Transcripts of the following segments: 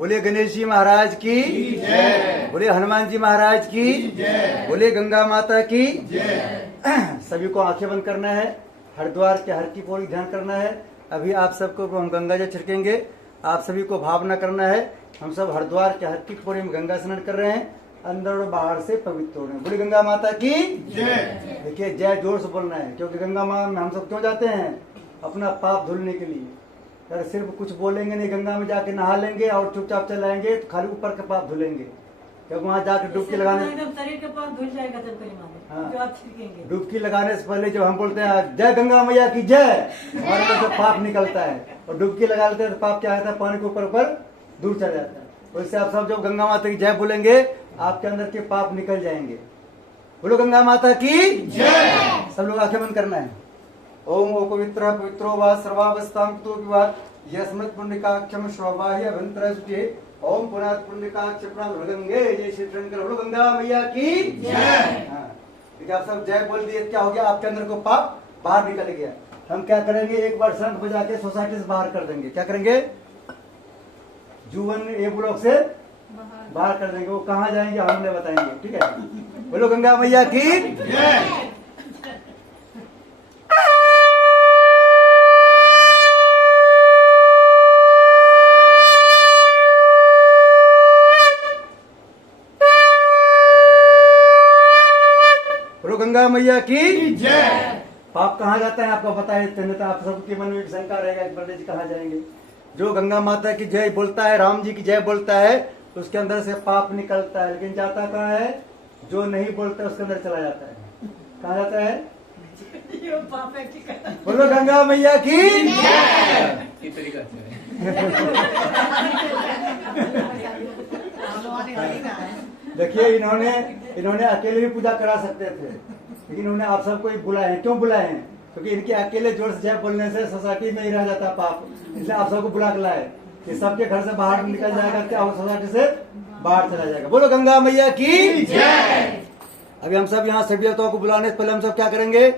बोले गणेश जी महाराज की जय, बोले हनुमान जी महाराज की जय, बोले गंगा माता की जय। सभी को आंखें बंद करना है, हरिद्वार के हर की पौड़ी ध्यान करना है। अभी आप सबको हम गंगा जल छिड़केंगे, आप सभी को भावना करना है हम सब हरिद्वार के हर की पौड़ी में गंगा स्नान कर रहे हैं, अंदर और बाहर से पवित्र हो रहे हैं। बोले गंगा माता की जय। देखिए जय जोर से बोलना है, क्योंकि गंगा माँ में हम सब क्यों जाते हैं? अपना पाप धुलने के लिए। अगर सिर्फ कुछ बोलेंगे नहीं, गंगा में जाके नहा लेंगे और चुपचाप चलाएंगे तो खाली ऊपर के पाप धुलेंगे, क्योंकि वहाँ जाकर डुबकी लगाने शरीर के पाप धुल जाएगा तब हाँ। जो आप छिड़केंगे। डुबकी लगाने से पहले जब हम बोलते हैं जय गंगा मैया की जय, हमारे में से पाप निकलता है, और डुबकी लगा लेते हैं तो पाप क्या होता है? पानी के ऊपर ऊपर दूर चला जाता है। वैसे आप सब जब गंगा माता की जय बोलेंगे आपके अंदर के पाप निकल जाएंगे। बोलो गंगा माता की जय। सब लोग आंखें बंद करना है। ओम ओ पवित्र पवित्रो वा सर्वावस्थां तो विवाद यस्मत् पुण्यकाक्षम शोभाय अभंतर सुते ओम पुनात पुण्यकाक्ष प्रणाम गंगे जय श्री शंकर। बोलो गंगा मैया की जय। देखिए आप सब जय बोल दिए, क्या हो गया? आपके अंदर को पाप बाहर निकल गया। हम क्या करेंगे? एक बार शंख बजा के सोसाइटी से बाहर कर देंगे। क्या करेंगे? जुवन ए ब्लॉक से बाहर कर देंगे। वो कहाँ जाएंगे हमने बताएंगे, ठीक है? बोलो गंगा मैया की जय। बोलो गंगा मैया की जय। पाप कहाँ जाता है आपको पता है? तो आप सबके मन में शंका रहेगा कि पंडित जी कहाँ जाएंगे। जो गंगा माता की जय बोलता है, राम जी की जय बोलता है, तो उसके अंदर से पाप निकलता है। लेकिन जाता कहाँ है? जो नहीं बोलता उसके अंदर चला जाता है। कहाँ जाता है? बोलो गंगा मैया की जय। देखिए इन्होंने अकेले भी पूजा करा सकते थे, लेकिन इन्होंने आप सबको ही बुलाए हैं। क्यों बुलाए हैं? क्योंकि इनके अकेले जोर से जय बोलने से सोसाइटी में ही रह जाता पाप, इसलिए आप सबको बुला के लाए कि सबके घर से बाहर निकल जाएगा, क्या हो सोसाइटी से बाहर चला जाएगा। बोलो गंगा मैया की जय। अभी हम सब यहाँ सभी देवताओं को बुलाने से पहले हम सब क्या करेंगे?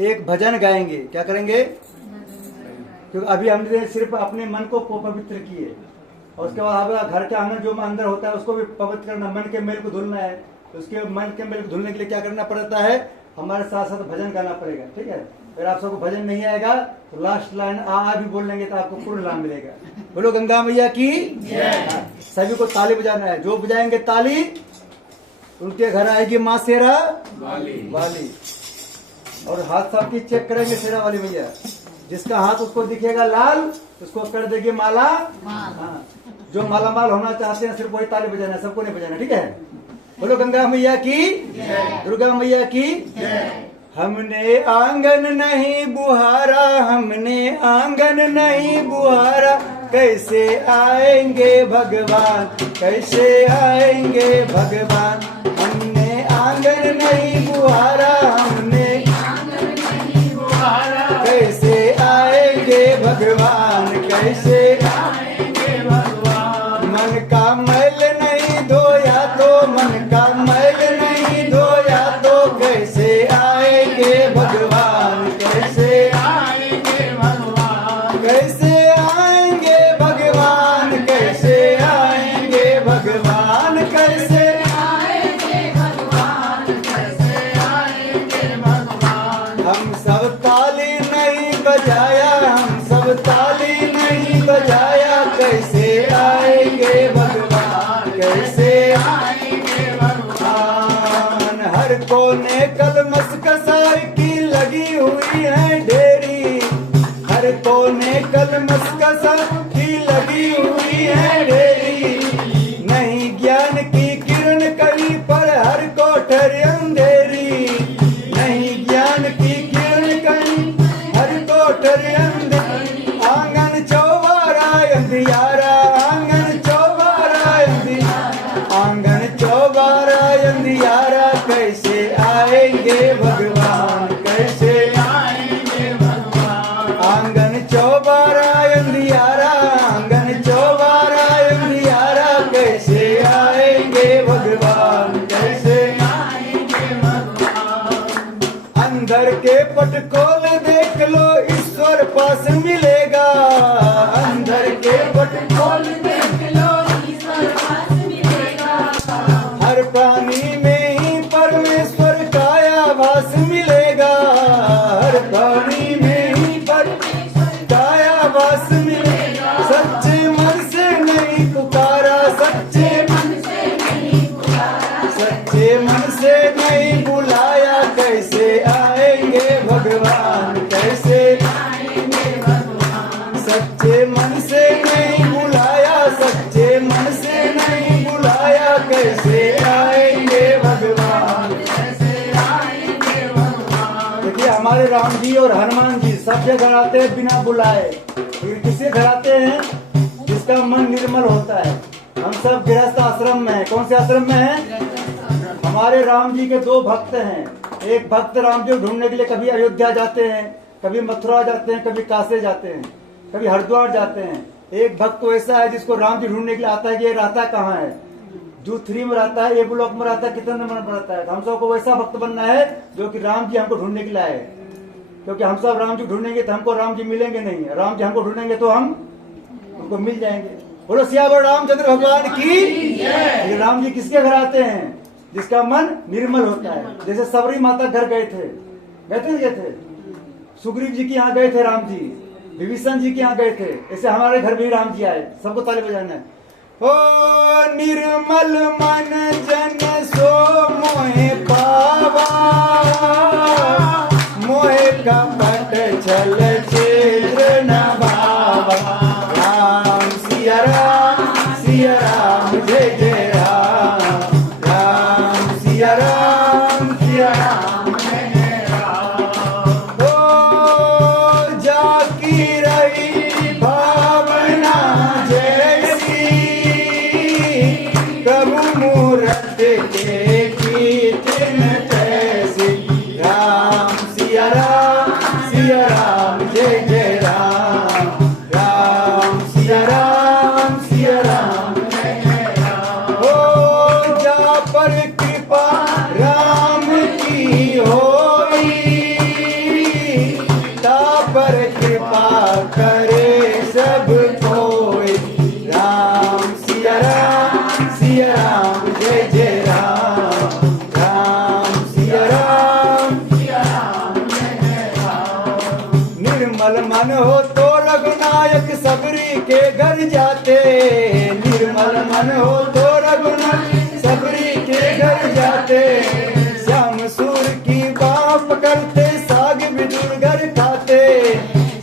एक भजन गाएंगे। क्या करेंगे? क्योंकि अभी हमने सिर्फ अपने मन को पवित्र किए, और उसके बाद घर के आंगन जो अंदर होता है उसको भी पवित्र करना, मन के मेल को धुलना है। तो उसके मन के मेल को धुलने के लिए क्या करना पड़ता है? हमारे साथ साथ भजन गाना पड़ेगा, ठीक है? अगर आप सबको भजन नहीं आएगा तो लास्ट लाइन आ भी बोल लेंगे तो आपको पूर्ण लाभ मिलेगा। बोलो गंगा मैया की जय। सभी को ताली बजाना है। जो बजाएंगे ताली उनके घर आएगी माँ शेरा वाली। और हाथ सबकी चेक करेंगे शेरा वाली भैया। जिसका हाथ उसको दिखेगा लाल उसको कर देगी माला। हाँ, जो माला माल होना चाहते हैं सिर्फ वही ताली बजाना है, सबको नहीं बजाना, ठीक है? बोलो गंगा मैया की दुर्गा मैया की जय। हमने आंगन नहीं बुहारा, हमने आंगन नहीं बुहारा, कैसे आएंगे भगवान, कैसे आएंगे भगवान। हमने आंगन नहीं बुहारा, हमने आंगन नहीं बुहारा, कैसे आएंगे भगवान, कैसे आएंगे भगवान। मन का मैल नहीं धोया तो, मन का मैल नहीं धोया तो, कैसे आएंगे भगवान, कैसे आएंगे भगवान, कैसे आएंगे भगवान, कैसे आएंगे भगवान, कैसे आएंगे भगवान, कैसे आएंगे भगवान। हम सब ताली नहीं बजाया, हम सब ताली नहीं बजाया, कैसे आएंगे भगवान, कैसे आएंगे भगवान। हर कोने कलमस कसाई की लगी हुई है ढेरी, हर कोने कलमस कसाई की लगी हुई है ढेरी। नहीं ज्ञान की किरण कहीं पर हर कोठरी अंधेरी, नहीं ज्ञान की किरण कहीं हर कोठरी अंधेरी। आंगन चौबारा अंधियारा, आंगन चौबारा अंधियारा, आंगन चौबारा अंधियारा, कैसे आएंगे भगवान, कैसे आएंगे भगवान। आंगन चौबारा अंधियारा, आंगन चौबारा अंधियारा, कैसे आएंगे भगवान, कैसे आएंगे भगवान। अंदर के पट खोल देख लो ईश्वर पास मिलेगा, अंदर के पट खोल देख लो राम जी और हनुमान जी सब घर आते हैं बिना बुलाए। फिर किसके घर आते हैं? जिसका मन निर्मल होता है। हम सब गृहस्थ आश्रम में हैं। कौन से आश्रम में हैं? हमारे राम जी के दो भक्त हैं। एक भक्त राम जी को ढूंढने के लिए कभी अयोध्या जाते हैं, कभी मथुरा जाते हैं, कभी काशी जाते हैं, कभी हरिद्वार जाते हैं। एक भक्त तो ऐसा है जिसको राम जी ढूंढने के लिए आता है कि ये रहता कहाँ है। जो 3 में रहता है, ए ब्लॉक में रहता है, कितने नंबर में रहता है। तो हम सबको वैसा भक्त बनना है जो कि राम जी हमको ढूंढने के लिए आए। क्योंकि हम सब राम जी ढूंढेंगे तो हमको राम जी मिलेंगे नहीं, राम जी हमको ढूंढेंगे तो हम उनको मिल जाएंगे। बोलो सियावर रामचंद्र भगवान की। राम जी किसके घर आते हैं? जिसका मन निर्मल होता है। जैसे सबरी माता घर गए थे। सुग्रीव जी के यहाँ गए थे राम जी, विभीषण जी के यहाँ गए थे। ऐसे हमारे घर भी राम जी आए। सबको ताली बजाना है। ओ निर्मल मन जन सो मोहे पावा, मोहे कपट छल छिद्र न भावा। राम सिया राम जय जय राम। राम सिया राम जय राम। ओ जाकी रही भावना जैसी, प्रभु मूरत के कीर्तन कैसी। राम सिया राम जय जय राम। राम सिया राम जय जय राम। ओ जा पर कृपा राम की होई, ता पर कृपा करे सब कोई। राम सिया राम जय जय राम। राम सिया राम जय जय राम। निर्मल मन हो तो रघुनायक सबरी के घर जाते। निर्मल मन हो तो रघुनायक सबरी के घर जाते। श्याम सूर की बाप करते, साग विदुर घर खाते।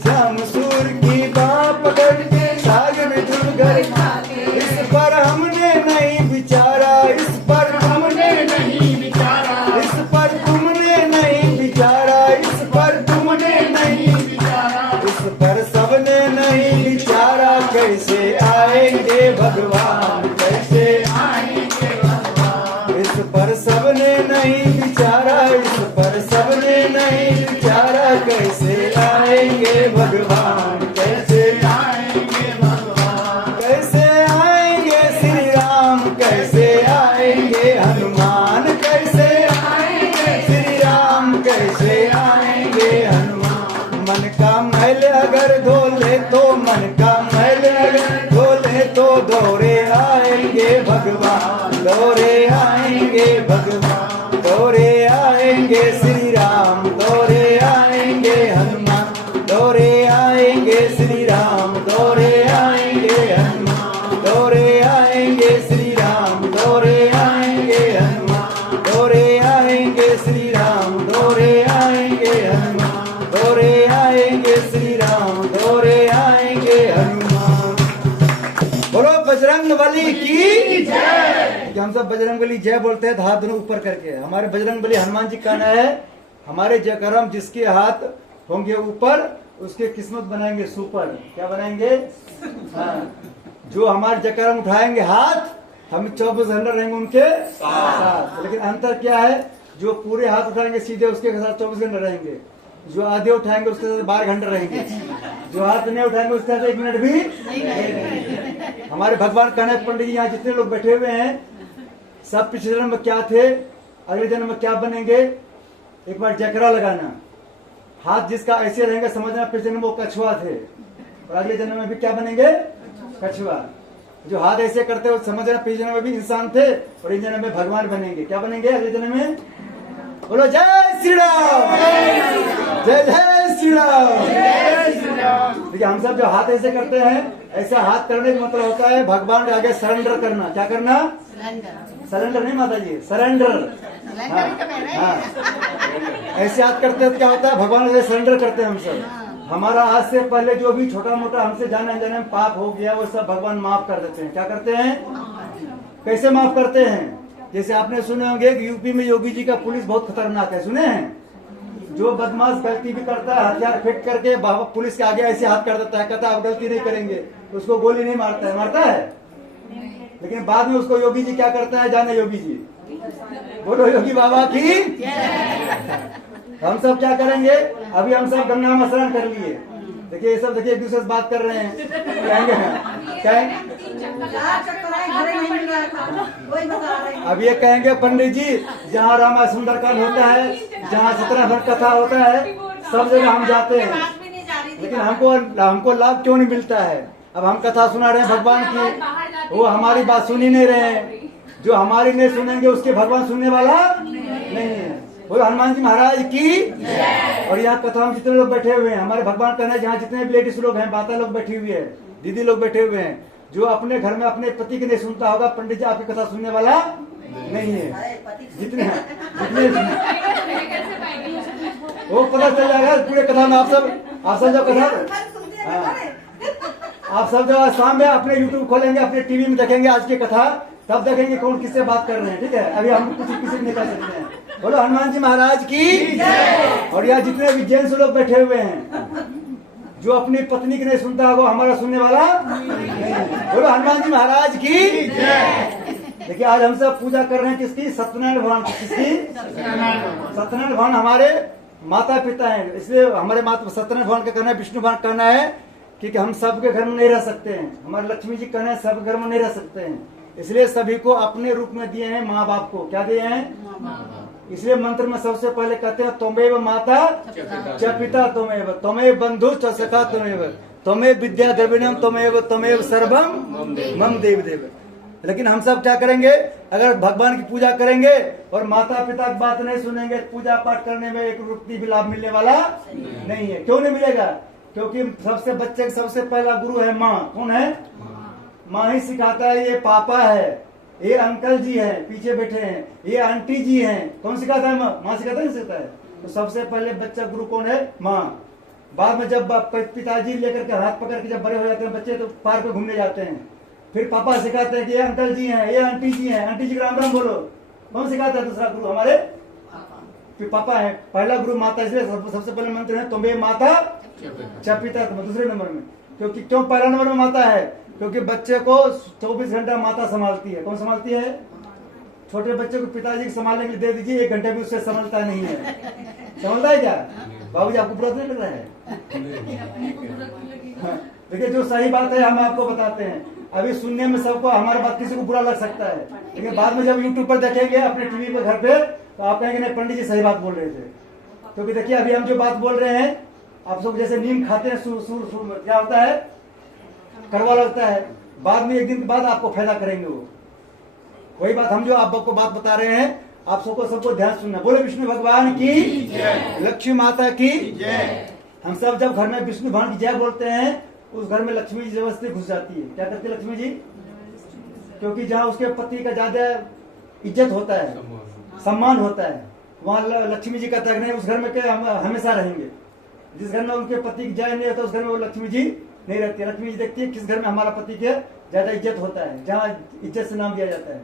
श्याम सूर की बाप करते, साग विदुर घर खाते। इस पर हमने नहीं विचारा, इस पर हमने नहीं विचारा, इस पर तुमने नहीं विचारा, इस पर तुमने नहीं विचारा, इस पर सबने नहीं विचारा। कैसे आएंगे भगवान, कैसे आएंगे भगवान। इस पर सबने नहीं विचारा, इस पर सबने नहीं विचारा। कैसे आएंगे भगवान, कैसे आएंगे भगवान। कैसे आएंगे श्री राम, कैसे आएंगे हनुमान। कैसे आएंगे श्री राम, कैसे आएंगे हनुमान। मन का मैल अगर धो ले तो, मन का मैल अगर धो ले तो, दौड़े आएंगे भगवान, दौड़े आएंगे भगवान। दौड़े आएंगे श्री राम, दौड़े आएंगे हनुमान। दौड़े आएंगे श्री राम, दौड़े आएंगे हनुमान। दौड़े आएंगे श्री राम, दौड़े आएंगे हनुमान। दौड़े आएंगे श्री राम, दौड़े आएंगे हनुमान। दौड़े आएंगे श्री राम, दौड़े आएंगे हनुमान। बोलो बजरंग बली की जय। हम सब बजरंग बली जय बोलते हैं तो हाथ दोनों ऊपर करके। हमारे बजरंग बली हनुमान जी का नाम है। हमारे जयकरम जिसके हाथ होंगे ऊपर, उसके किस्मत बनाएंगे सुपर। क्या बनाएंगे? हाँ, जो हमारे जयकरम उठाएंगे हाथ, हम 24 घंटे रहेंगे उनके साथ। लेकिन अंतर क्या है? जो पूरे हाथ उठाएंगे सीधे उसके साथ 24 घंटे रहेंगे, जो आधे उठाएंगे उसके साथ 12 घंटे रहेंगे, जो हाथ नहीं उठाएंगे उसके साथ 1 मिनट भी नहीं। हमारे भगवान कनक पंडित जी यहाँ जितने लोग बैठे हुए हैं, सब पिछले जन्म में क्या थे, अगले जन्म में क्या बनेंगे, एक बार जयकरा लगाना। हाथ जिसका ऐसे रहेंगे समझना पिछले जन्म में वो कछुआ थे, और अगले जन्म में भी क्या बनेंगे? कछुआ। जो हाथ ऐसे करते हो समझना पिछले जन्म में भी इंसान थे, और इस जन्म में भगवान बनेंगे। क्या बनेंगे अगले जन्म में? बोलो जय श्री राम, जय जय श्री राम। देखिए हम सब जो हाथ ऐसे करते हैं, ऐसा हाथ करने का मतलब होता है भगवान के आगे सरेंडर करना। क्या करना? सरेंडर नहीं माता जी, सरेंडर। हाँ, ऐसे हाथ करते हैं क्या होता है? भगवान के आगे सरेंडर करते हैं हम सब। हमारा आज से पहले जो भी छोटा मोटा हमसे जाने अनजाने में पाप हो गया, वो सब भगवान माफ कर देते हैं। क्या करते हैं? कैसे माफ करते हैं? जैसे आपने सुने होंगे कि यूपी में योगी जी का पुलिस बहुत खतरनाक है, सुने हैं? जो बदमाश गलती भी करता है हथियार फेंक करके पुलिस के आगे ऐसे हाथ कर देता है, कहता है आप गलती नहीं करेंगे, उसको गोली नहीं मारता है, मारता है। लेकिन बाद में उसको योगी जी क्या करता है, जाने योगी जी, बोलो योगी बाबा की। हम सब क्या करेंगे, अभी हम सब गंगा में स्नान कर लिए, देखिए ये सब देखिए एक दूसरे से बात कर रहे हैं, कहेंगे अब ये कहेंगे पंडित जी जहाँ रामा सुंदरकांड होता है, जहाँ 17 भर कथा होता है, सब जगह हम जाते हैं, लेकिन हमको लाभ क्यों नहीं मिलता है। अब हम कथा सुना रहे हैं भगवान की, वो हमारी बात सुन ही नहीं रहे हैं, जो हमारी नहीं सुनेंगे उसके भगवान सुनने वाला नहीं है। बोलो हनुमान जी महाराज की। और यहाँ कथा में जितने लोग बैठे हुए हैं, हमारे भगवान कहना है जहाँ जितने भी लेडीज लोग हैं, माता लोग बैठी हुई है, दीदी लोग बैठे हुए हैं, जो अपने घर में अपने पति के नहीं सुनता होगा, पंडित जी आपकी कथा सुनने वाला नहीं है। जितने वो पता चल जाएगा पूरे कथा में। आप सब जो कथा, आप सब जो शाम में अपने YouTube खोलेंगे, अपने टीवी में देखेंगे आज की कथा, तब देखेंगे कौन किससे बात कर रहे हैं, ठीक है। अभी हम कुछ किसी नहीं कर सकते हैं। बोलो हनुमान जी महाराज की। और यहाँ जितने भी जेंट्स लोग बैठे हुए हैं, जो अपनी पत्नी की नहीं सुनता होगा, हमारा सुनने वाला नहीं। बोलो हनुमान जी महाराज की। देखिए आज हम सब पूजा कर रहे हैं किसकी, सत्यनारायण भगवान की। किसकी? सत्यनारायण भगवान हमारे माता पिता हैं, इसलिए हमारे माता सत्यनारायण भगवान का कहना है, विष्णु भगवान कहना है कि हम सबके घर में नहीं रह सकते हैं, हमारे लक्ष्मी जी कहना है सब घर में नहीं रह सकते हैं, इसलिए सभी को अपने रूप में दिए हैं, माँ बाप को क्या दिए हैं। इसलिए मंत्र में सबसे पहले कहते हैं त्वमेव माता च पिता त्वमेव, त्वमेव बंधु च सखा त्वमेव, त्वमेव विद्या द्रविणम त्वमेव, त्वमेव सर्वम मम देव देव। लेकिन हम सब क्या करेंगे, अगर भगवान की पूजा करेंगे और माता पिता की बात नहीं सुनेंगे, पूजा पाठ करने में एक रुपये भी लाभ मिलने वाला नहीं है। क्यों नहीं मिलेगा, क्योंकि सबसे बच्चे का सबसे पहला गुरु है माँ। कौन है? माँ ही सिखाता है, ये पापा है, ये अंकल जी हैं पीछे बैठे हैं, ये आंटी जी हैं। कौन सिखाता है? माँ सिखाता है, नहीं सिखाता है। तो सबसे पहले बच्चा गुरु कौन है? माँ। बाद में जब पिताजी लेकर के हाथ पकड़ के जब बड़े हो जाते हैं बच्चे, तो पार्क में घूमने जाते हैं, फिर पापा सिखाते हैं कि ये अंकल जी हैं, ये आंटी जी हैं, आंटी जी का राम राम बोलो। कौन सिखाता है? दूसरा गुरु हमारे फिर पापा है। पहला गुरु माता, इसलिए सबसे पहले मंत्र है तुम्हें माता च पिता, दूसरे नंबर में। क्योंकि क्यों पहला नंबर में माता है? क्योंकि बच्चे को 24 घंटा माता संभालती है। कौन संभालती है? छोटे बच्चे को पिताजी को संभालने के लिए दे दीजिए, 1 घंटे भी उससे संभलता नहीं है। संभलता है क्या? बाबूजी आपको बुरा नहीं लग रहा है? देखिए जो सही बात है हम आपको बताते हैं। अभी सुनने में सबको हमारी बात किसी को बुरा लग सकता है, लेकिन बाद में जब यूट्यूब पर देखेंगे अपने टीवी पर घर पे, तो आप कहेंगे नहीं पंडित जी सही बात बोल रहे थे। क्योंकि देखिए अभी हम जो बात बोल रहे हैं, आप सब जैसे नीम खाते हैं, क्या होता है? कड़वा लगता है, बाद में 1 दिन के बाद आपको फायदा करेंगे वो। वही बात हम जो आपको बात बता रहे हैं, आप सबको ध्यान सुनना। बोले विष्णु भगवान की, लक्ष्मी माता की। हम सब जब घर में विष्णु भगवान की जय बोलते हैं, उस घर में लक्ष्मी जी जबरदस्ती घुस जाती है। क्या करती है लक्ष्मी जी? क्योंकि जहाँ उसके पति का ज्यादा इज्जत होता है, सम्मान होता है, वहाँ लक्ष्मी जी का तक नहीं, उस घर में क्या हमेशा रहेंगे। जिस घर में उनके पति की जय नहीं होता, उस घर में वो लक्ष्मी जी नहीं रहती है। लक्ष्मी जी देखती है किस घर में हमारा पति के ज्यादा इज्जत होता है, जहाँ इज्जत से नाम दिया जाता है,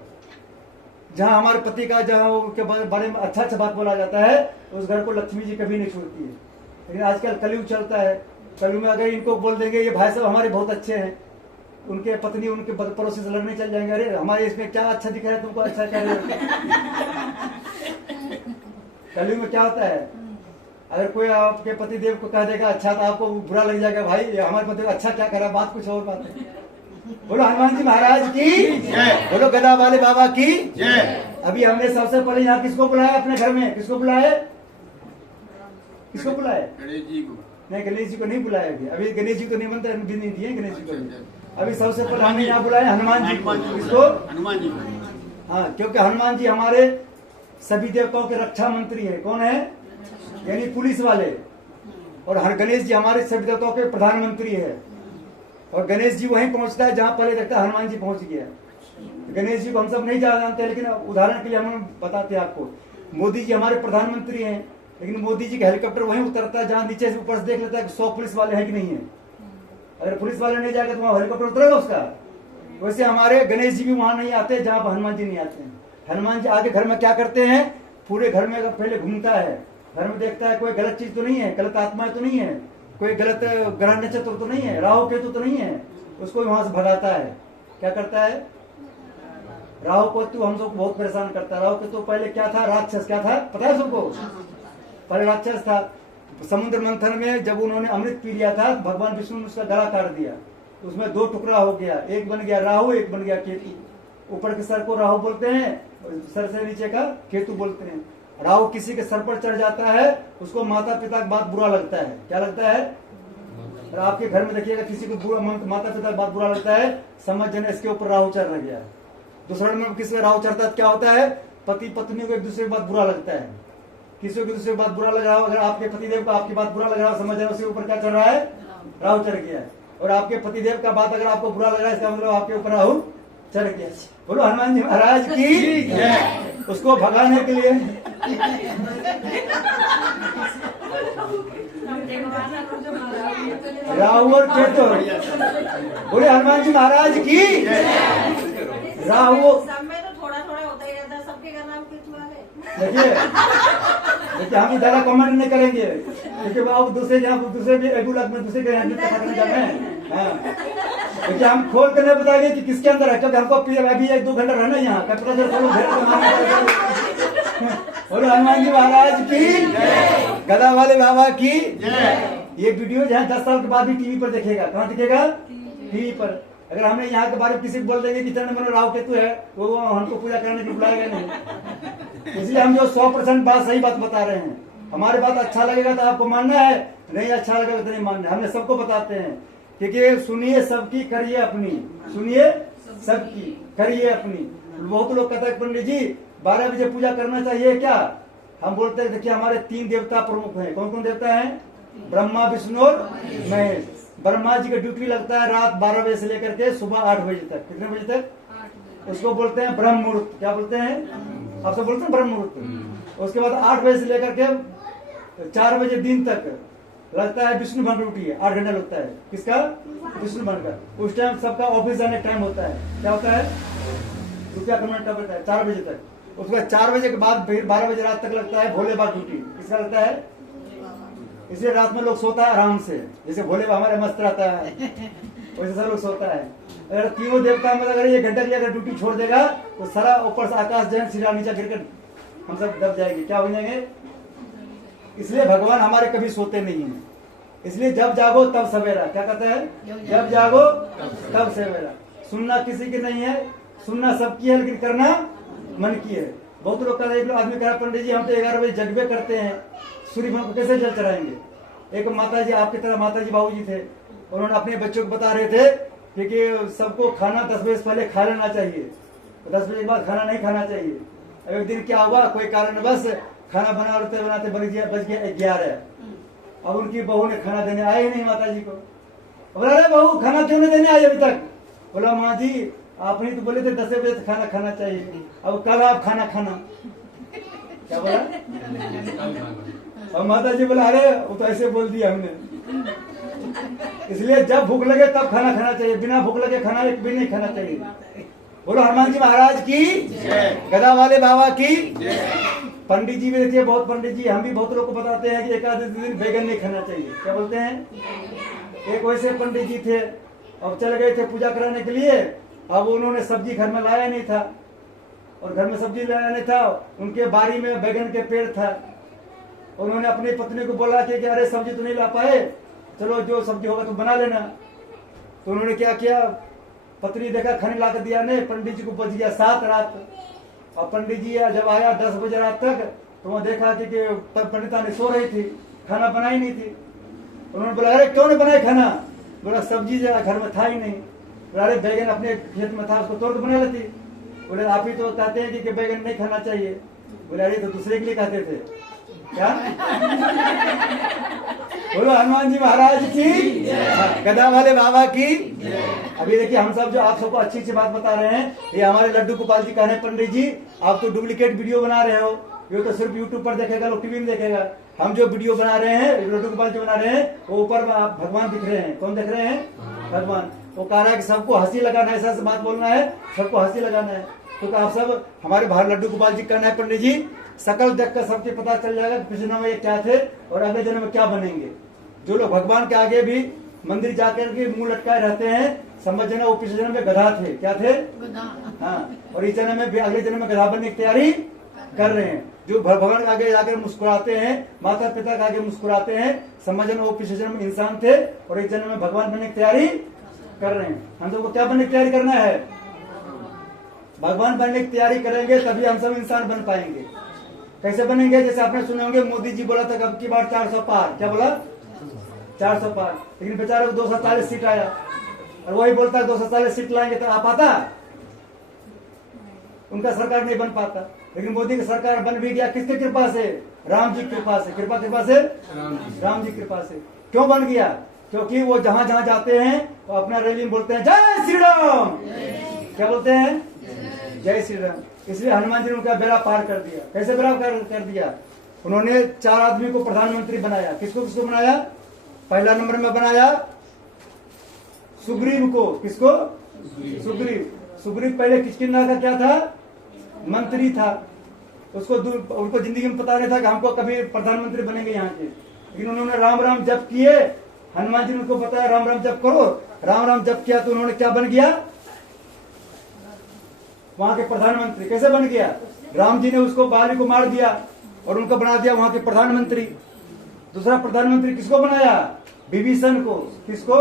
जहाँ हमारे पति का जहाँ उनके बारे में अच्छा बात बोला जाता है, उस घर को लक्ष्मी जी कभी नहीं छोड़ती है। लेकिन आजकल कलयुग चलता है, कलयुग में अगर इनको बोल देंगे ये भाई साहब हमारे बहुत अच्छे हैं, उनके पत्नी उनके पड़ोसी से लड़ने चल जाएंगे, अरे हमारे इसमें क्या अच्छा दिख रहा है तुमको, अच्छा क्या कलयुग में क्या होता है, अगर कोई आपके पति देव को कह देगा अच्छा, तो आपको बुरा लग जाएगा, भाई ये हमारे पति अच्छा क्या करा, बात कुछ और बात है। बोलो हनुमान जी महाराज की, बोलो गदा वाले बाबा की। अभी हमने सबसे पहले यहाँ किसको बुलाया अपने घर में? किसको बुलाया? किसको बुलाया? गणेश जी को। नहीं, गणेश जी को नहीं बुलाया। अभी गणेश जी को नहीं बनता, नहीं दिए गणेश जी को। अभी सबसे पहले हमने यहाँ बुलाया हनुमान जी को। किसको? हनुमान जी को। हाँ, क्योंकि हनुमान जी हमारे सभी देवताओं के रक्षा मंत्री है। कौन है? यानी पुलिस वाले। और हर गणेश जी हमारे सभी देवताओं के प्रधानमंत्री है। और गणेश जी वहीं पहुंचता है जहां पहले देखता है हनुमान जी पहुंच गया। गणेश जी को हम सब नहीं जानते, लेकिन उदाहरण के लिए हम बताते हैं आपको। मोदी जी हमारे प्रधानमंत्री हैं, लेकिन मोदी जी का हेलीकॉप्टर वहीं उतरता है जहां नीचे से ऊपर से देख लेता है कि 100 पुलिस वाले हैं कि नहीं है। अगर पुलिस वाले नहीं जाएगा तो वहां हेलीकॉप्टर उतरेगा उसका। वैसे हमारे गणेश जी भी वहां नहीं आते जहां हनुमान जी नहीं आते हैं। हनुमान जी आके घर में क्या करते हैं? पूरे घर में पहले घूमता है, घर में देखता है कोई गलत चीज तो नहीं है, गलत आत्मा तो नहीं है, कोई गलत ग्रह नक्षत्र तो नहीं है, राहु केतु तो नहीं है, उसको वहां से भगाता है। क्या करता है? राहु केतु हम सबको बहुत परेशान करता है। राहु केतु पहले क्या था? राक्षस। क्या था पता है सबको? पहले राक्षस था। समुद्र मंथन में जब उन्होंने अमृत पी लिया था, भगवान विष्णु ने उसका गला काट दिया, उसमें दो टुकड़ा हो गया, एक बन गया राहु, एक बन गया केतु। ऊपर के सर को राहु बोलते हैं, सर से नीचे का केतु बोलते हैं। राहु किसी के सर पर चढ़ जाता है, उसको माता पिता की बात बुरा लगता है। क्या लगता है? और आपके घर में देखिएगा किसी को माता पिता की बात बुरा लगता है, समझ जाना इसके ऊपर राहु चढ़ गया। दूसरे में किसी का राहु चढ़ता है क्या होता है? पति पत्नी को एक दूसरे की बात बुरा लगता है, किसी को दूसरे की बात बुरा लग रहा हो। अगर आपके पतिदेव को आपकी बात बुरा लग रहा हो, समझ जाए उसके ऊपर क्या चढ़ रहा है? राहु चढ़ गया है। और आपके पतिदेव का बात अगर आपको बुरा लग रहा है, इसका मतलब आपके ऊपर राहु चढ़ गया। बोलो हनुमान जी महाराज की जय। उसको भगाने के लिए राहु और केतु, बोले हनुमान जी महाराज की राहु। सब में तो थोड़ा थोड़ा होता ही रहता है, सबके घर नाम केतु वाले। देखिए हम ज्यादा कमेंट नहीं करेंगे, क्योंकि आप दूसरे भी एगुलक में दूसरे के यहाँ जा रहे हैं। देखिए हम खोल कर नहीं बताएंगे कि किसके अंदर है, क्योंकि हमको अभी 1-2 घंटा रहना यहाँ। बोलो हनुमान जी महाराज की, गदा वाले बाबा की। ये वीडियो जो है 10 साल के बाद भी टीवी पर देखेगा। कहाँ दिखेगा? टीवी पर। अगर हमने यहाँ के बारे में किसी को बोल देंगे कि चरण में राहु केतु है, वो हमको पूजा करने के लिए बुलाएगा नहीं। इसलिए हम जो 100% बात सही बात बता रहे हैं। हमारी बात अच्छा लगेगा तो आपको मानना है, नहीं अच्छा लगेगा तो नहीं मानना है। हमने सबको बताते हैं, क्योंकि सुनिए सबकी, करिए अपनी। सुनिए सबकी, करिए अपनी। बहुत लोग कहते हैं पंडित जी 12 बजे पूजा करना चाहिए क्या? हम बोलते हैं देखिए हमारे 3 देवता प्रमुख हैं। कौन कौन देवता है? ब्रह्मा, विष्णु और महेश। ब्रह्मा जी का ड्यूटी लगता है रात 12 बजे से लेकर के सुबह 8 बजे तक। कितने बजे तक? उसको बोलते हैं ब्रह्म मुहूर्त। क्या बोलते हैं? आप सब बोलते हैं ब्रह्म मुहूर्त। उसके बाद 8 बजे से लेकर के 4 बजे दिन तक लगता है विष्णु भवन ड्यूटी है। 8 घंटा लगता है। किसका? विष्णु भवन का। उस टाइम सबका ऑफिस जाने टाइम होता है। क्या होता है? रुपया कमाने का होता है 4 बजे तक। उसके बाद 4 बजे के बाद फिर 12 बजे रात तक लगता है भोले बाबा ड्यूटी। किसका लगता है? इसलिए रात में लोग सोता है आराम से, जैसे भोले बाबा हमारे मस्त रहता है वैसे सब लोग सोता है। अगर तीनों देवता में अगर 1 घंटा की अगर ड्यूटी छोड़ देगा तो सारा ऊपर से आकाश जैन सिरा नीचे गिरकर हम सब दब जाएंगे। क्या हो जाएंगे? इसलिए भगवान हमारे कभी सोते नहीं है। इसलिए जब जागो तब सवेरा। क्या कहते हैं? जब जागो तब सवेरा। सुनना किसी की नहीं है, सुनना सबकी है, लेकिन करना मन की है। बहुत लोग कहते हैं, आदमी कह पंडित जी हम तो 11 बजे जगबे करते हैं, सूर्य भगवान को कैसे जल चढ़ाएंगे? एक माता जी आपकी तरह माता जी बाबू जी थे, उन्होंने अपने बच्चों को बता रहे थे कि सबको खाना 10 बजे से पहले खा लेना चाहिए, 10 बजे के बाद खाना नहीं खाना चाहिए। अब एक दिन क्या हुआ, कोई कारण बस खाना बनाते बनाते बज गया 11। अब उनकी बहू ने खाना देने आए ही नहीं माता जी को। बोला अरे बहू खाना क्यों नहीं देने आई अभी तक? बोला माँ जी आपने तो बोले थे 10 बजे खाना खाना चाहिए, अब कब आप खाना खाना? क्या बोला? और माता जी बोला अरे वो तो ऐसे बोल दिया हमने। इसलिए जब भूख लगे तब खाना खाना चाहिए, बिना भूख लगे खाना एक भी नहीं खाना चाहिए। बोलो हनुमान जी महाराज की, गदा वाले बाबा की। पंडित जी भी देखिए, बहुत पंडित जी हम भी बहुत लोग को बताते हैं कि एकादशी दिन बैगन नहीं खाना चाहिए। क्या बोलते हैं? एक वैसे पंडित जी थे, अब चले गए थे पूजा कराने के लिए। अब उन्होंने सब्जी घर में लाया नहीं था, और घर में सब्जी लाया नहीं था, उनके बारी में बैगन के पेड़ था। उन्होंने अपनी पत्नी को बोला कि अरे सब्जी तो नहीं ला पाए, चलो जो सब्जी होगा तो बना लेना। तो उन्होंने क्या किया, पत्नी देखा खाने ला कर दिया नहीं, पंडित जी को बज गया 7 रात। और पंडित जी जब आया 10 बजे रात तक, तो वो देखा कि तब पंडिता ने सो रही थी, खाना बनाई नहीं थी। उन्होंने बोला अरे क्यों नहीं बनाए खाना? बोला सब्जी जो घर में था ही नहीं। बोला अरे बैगन अपने खेत में था, उसको तोड़ के बना लेती। बोले आप ही तो कहते हैं कि बैगन नहीं खाना चाहिए। बोले अरे तो दूसरे के लिए कहते थे क्या? बोलो हनुमान जी महाराज की, गदा वाले बाबा की। अभी देखिए हम सब जो आप सबको अच्छी अच्छी बात बता रहे हैं, ये हमारे लड्डू गोपाल जी कह रहे हैं पंडित जी आप तो डुप्लीकेट वीडियो बना रहे हो, ये तो सिर्फ यूट्यूब पर देखेगा, लोग टीवी में देखेगा। हम जो वीडियो बना रहे हैं, लड्डू गोपाल जो बना रहे हैं, वो ऊपर भगवान दिख रहे हैं। कौन दिख रहे हैं? भगवान। वो कह रहा है कि सबको हंसी लगाना है, ऐसा बात बोलना है, सबको हंसी लगाना है। क्योंकि आप सब हमारे बाहर लड्डू गोपाल जी कहना है पंडित जी, सकल देख कर सबके पता चल जाएगा पिछले जन्म में ये क्या थे और अगले जन्म में क्या बनेंगे। जो लोग भगवान के आगे भी मंदिर जाकर के मुंह लटकाए रहते हैं, समझ जाना वो पिछले जन्म में गधा थे। क्या थे? हाँ, और इस जन्म में भी अगले जन्म में गधा बनने की तैयारी कर रहे हैं। जो भगवान के आगे जाकर मुस्कुराते हैं, माता पिता के आगे मुस्कुराते हैं, समझ जाना वो पिछले जन्म में इंसान थे और इस जन्म में भगवान बनने की तैयारी कर रहे हैं। हम सबको क्या बनने की तैयारी करना है? भगवान बनने की तैयारी करेंगे तभी हम सब इंसान बन पाएंगे। कैसे बनेंगे? जैसे आपने सुने होंगे मोदी जी बोला था अब की बार 400 पार। क्या बोला? 400 पार। लेकिन बेचारे को 240 सीट आया और वही बोलता है 240 सीट लाएंगे तो आ पाता? उनका सरकार नहीं बन पाता। लेकिन मोदी की सरकार बन भी गया किसकी कृपा से? राम जी की कृपा से। कृपा से राम जी की कृपा से। क्यों बन गया? क्योंकि वो जहां जहां जाते हैं वो अपना रैली में बोलते हैं जय श्री राम। क्या बोलते हैं? जय श्री राम। इसलिए हनुमान जी ने उनका बेड़ा पार कर दिया। कैसे बेड़ा पार कर दिया? उन्होंने 4 आदमी को प्रधानमंत्री बनाया। किसको किसको बनाया? पहला नंबर में बनाया सुग्रीव को। किसको? सुग्रीव पहले किष्किंधा का क्या था? मंत्री था। उनको जिंदगी में पता नहीं था कि हमको कभी प्रधानमंत्री बनेंगे यहाँ के। लेकिन उन्होंने राम राम जप किए। हनुमान जी ने उनको बताया राम राम जप करो। राम राम जप किया तो उन्होंने क्या बन गया? वहां के प्रधानमंत्री। कैसे बन गया? राम जी ने उसको बाली को मार दिया और उनको बना दिया वहां के प्रधानमंत्री। दूसरा प्रधानमंत्री किसको बनाया? विभीषण को। किसको?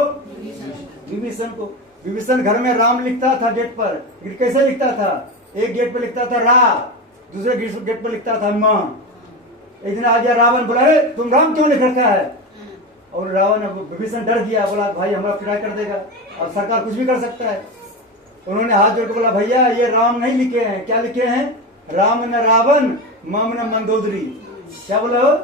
विभीषण को। विभीषण घर में राम लिखता था गेट पर, लेकिन कैसे लिखता था? एक गेट पे लिखता था रा, दूसरे गेट पर लिखता था मां। एक दिन आ गया रावण, बोला अरे तुम राम क्यों लिख रखा है? और रावण विभीषण डर गया, बोला भाई हमारा पिटाई कर देगा, अब सरकार कुछ भी कर सकता है। उन्होंने हाथ जोड़ के बोला भैया ये राम नहीं लिखे हैं। क्या लिखे हैं? राम न रावण मम न मंदोदरी। क्या बोला हो?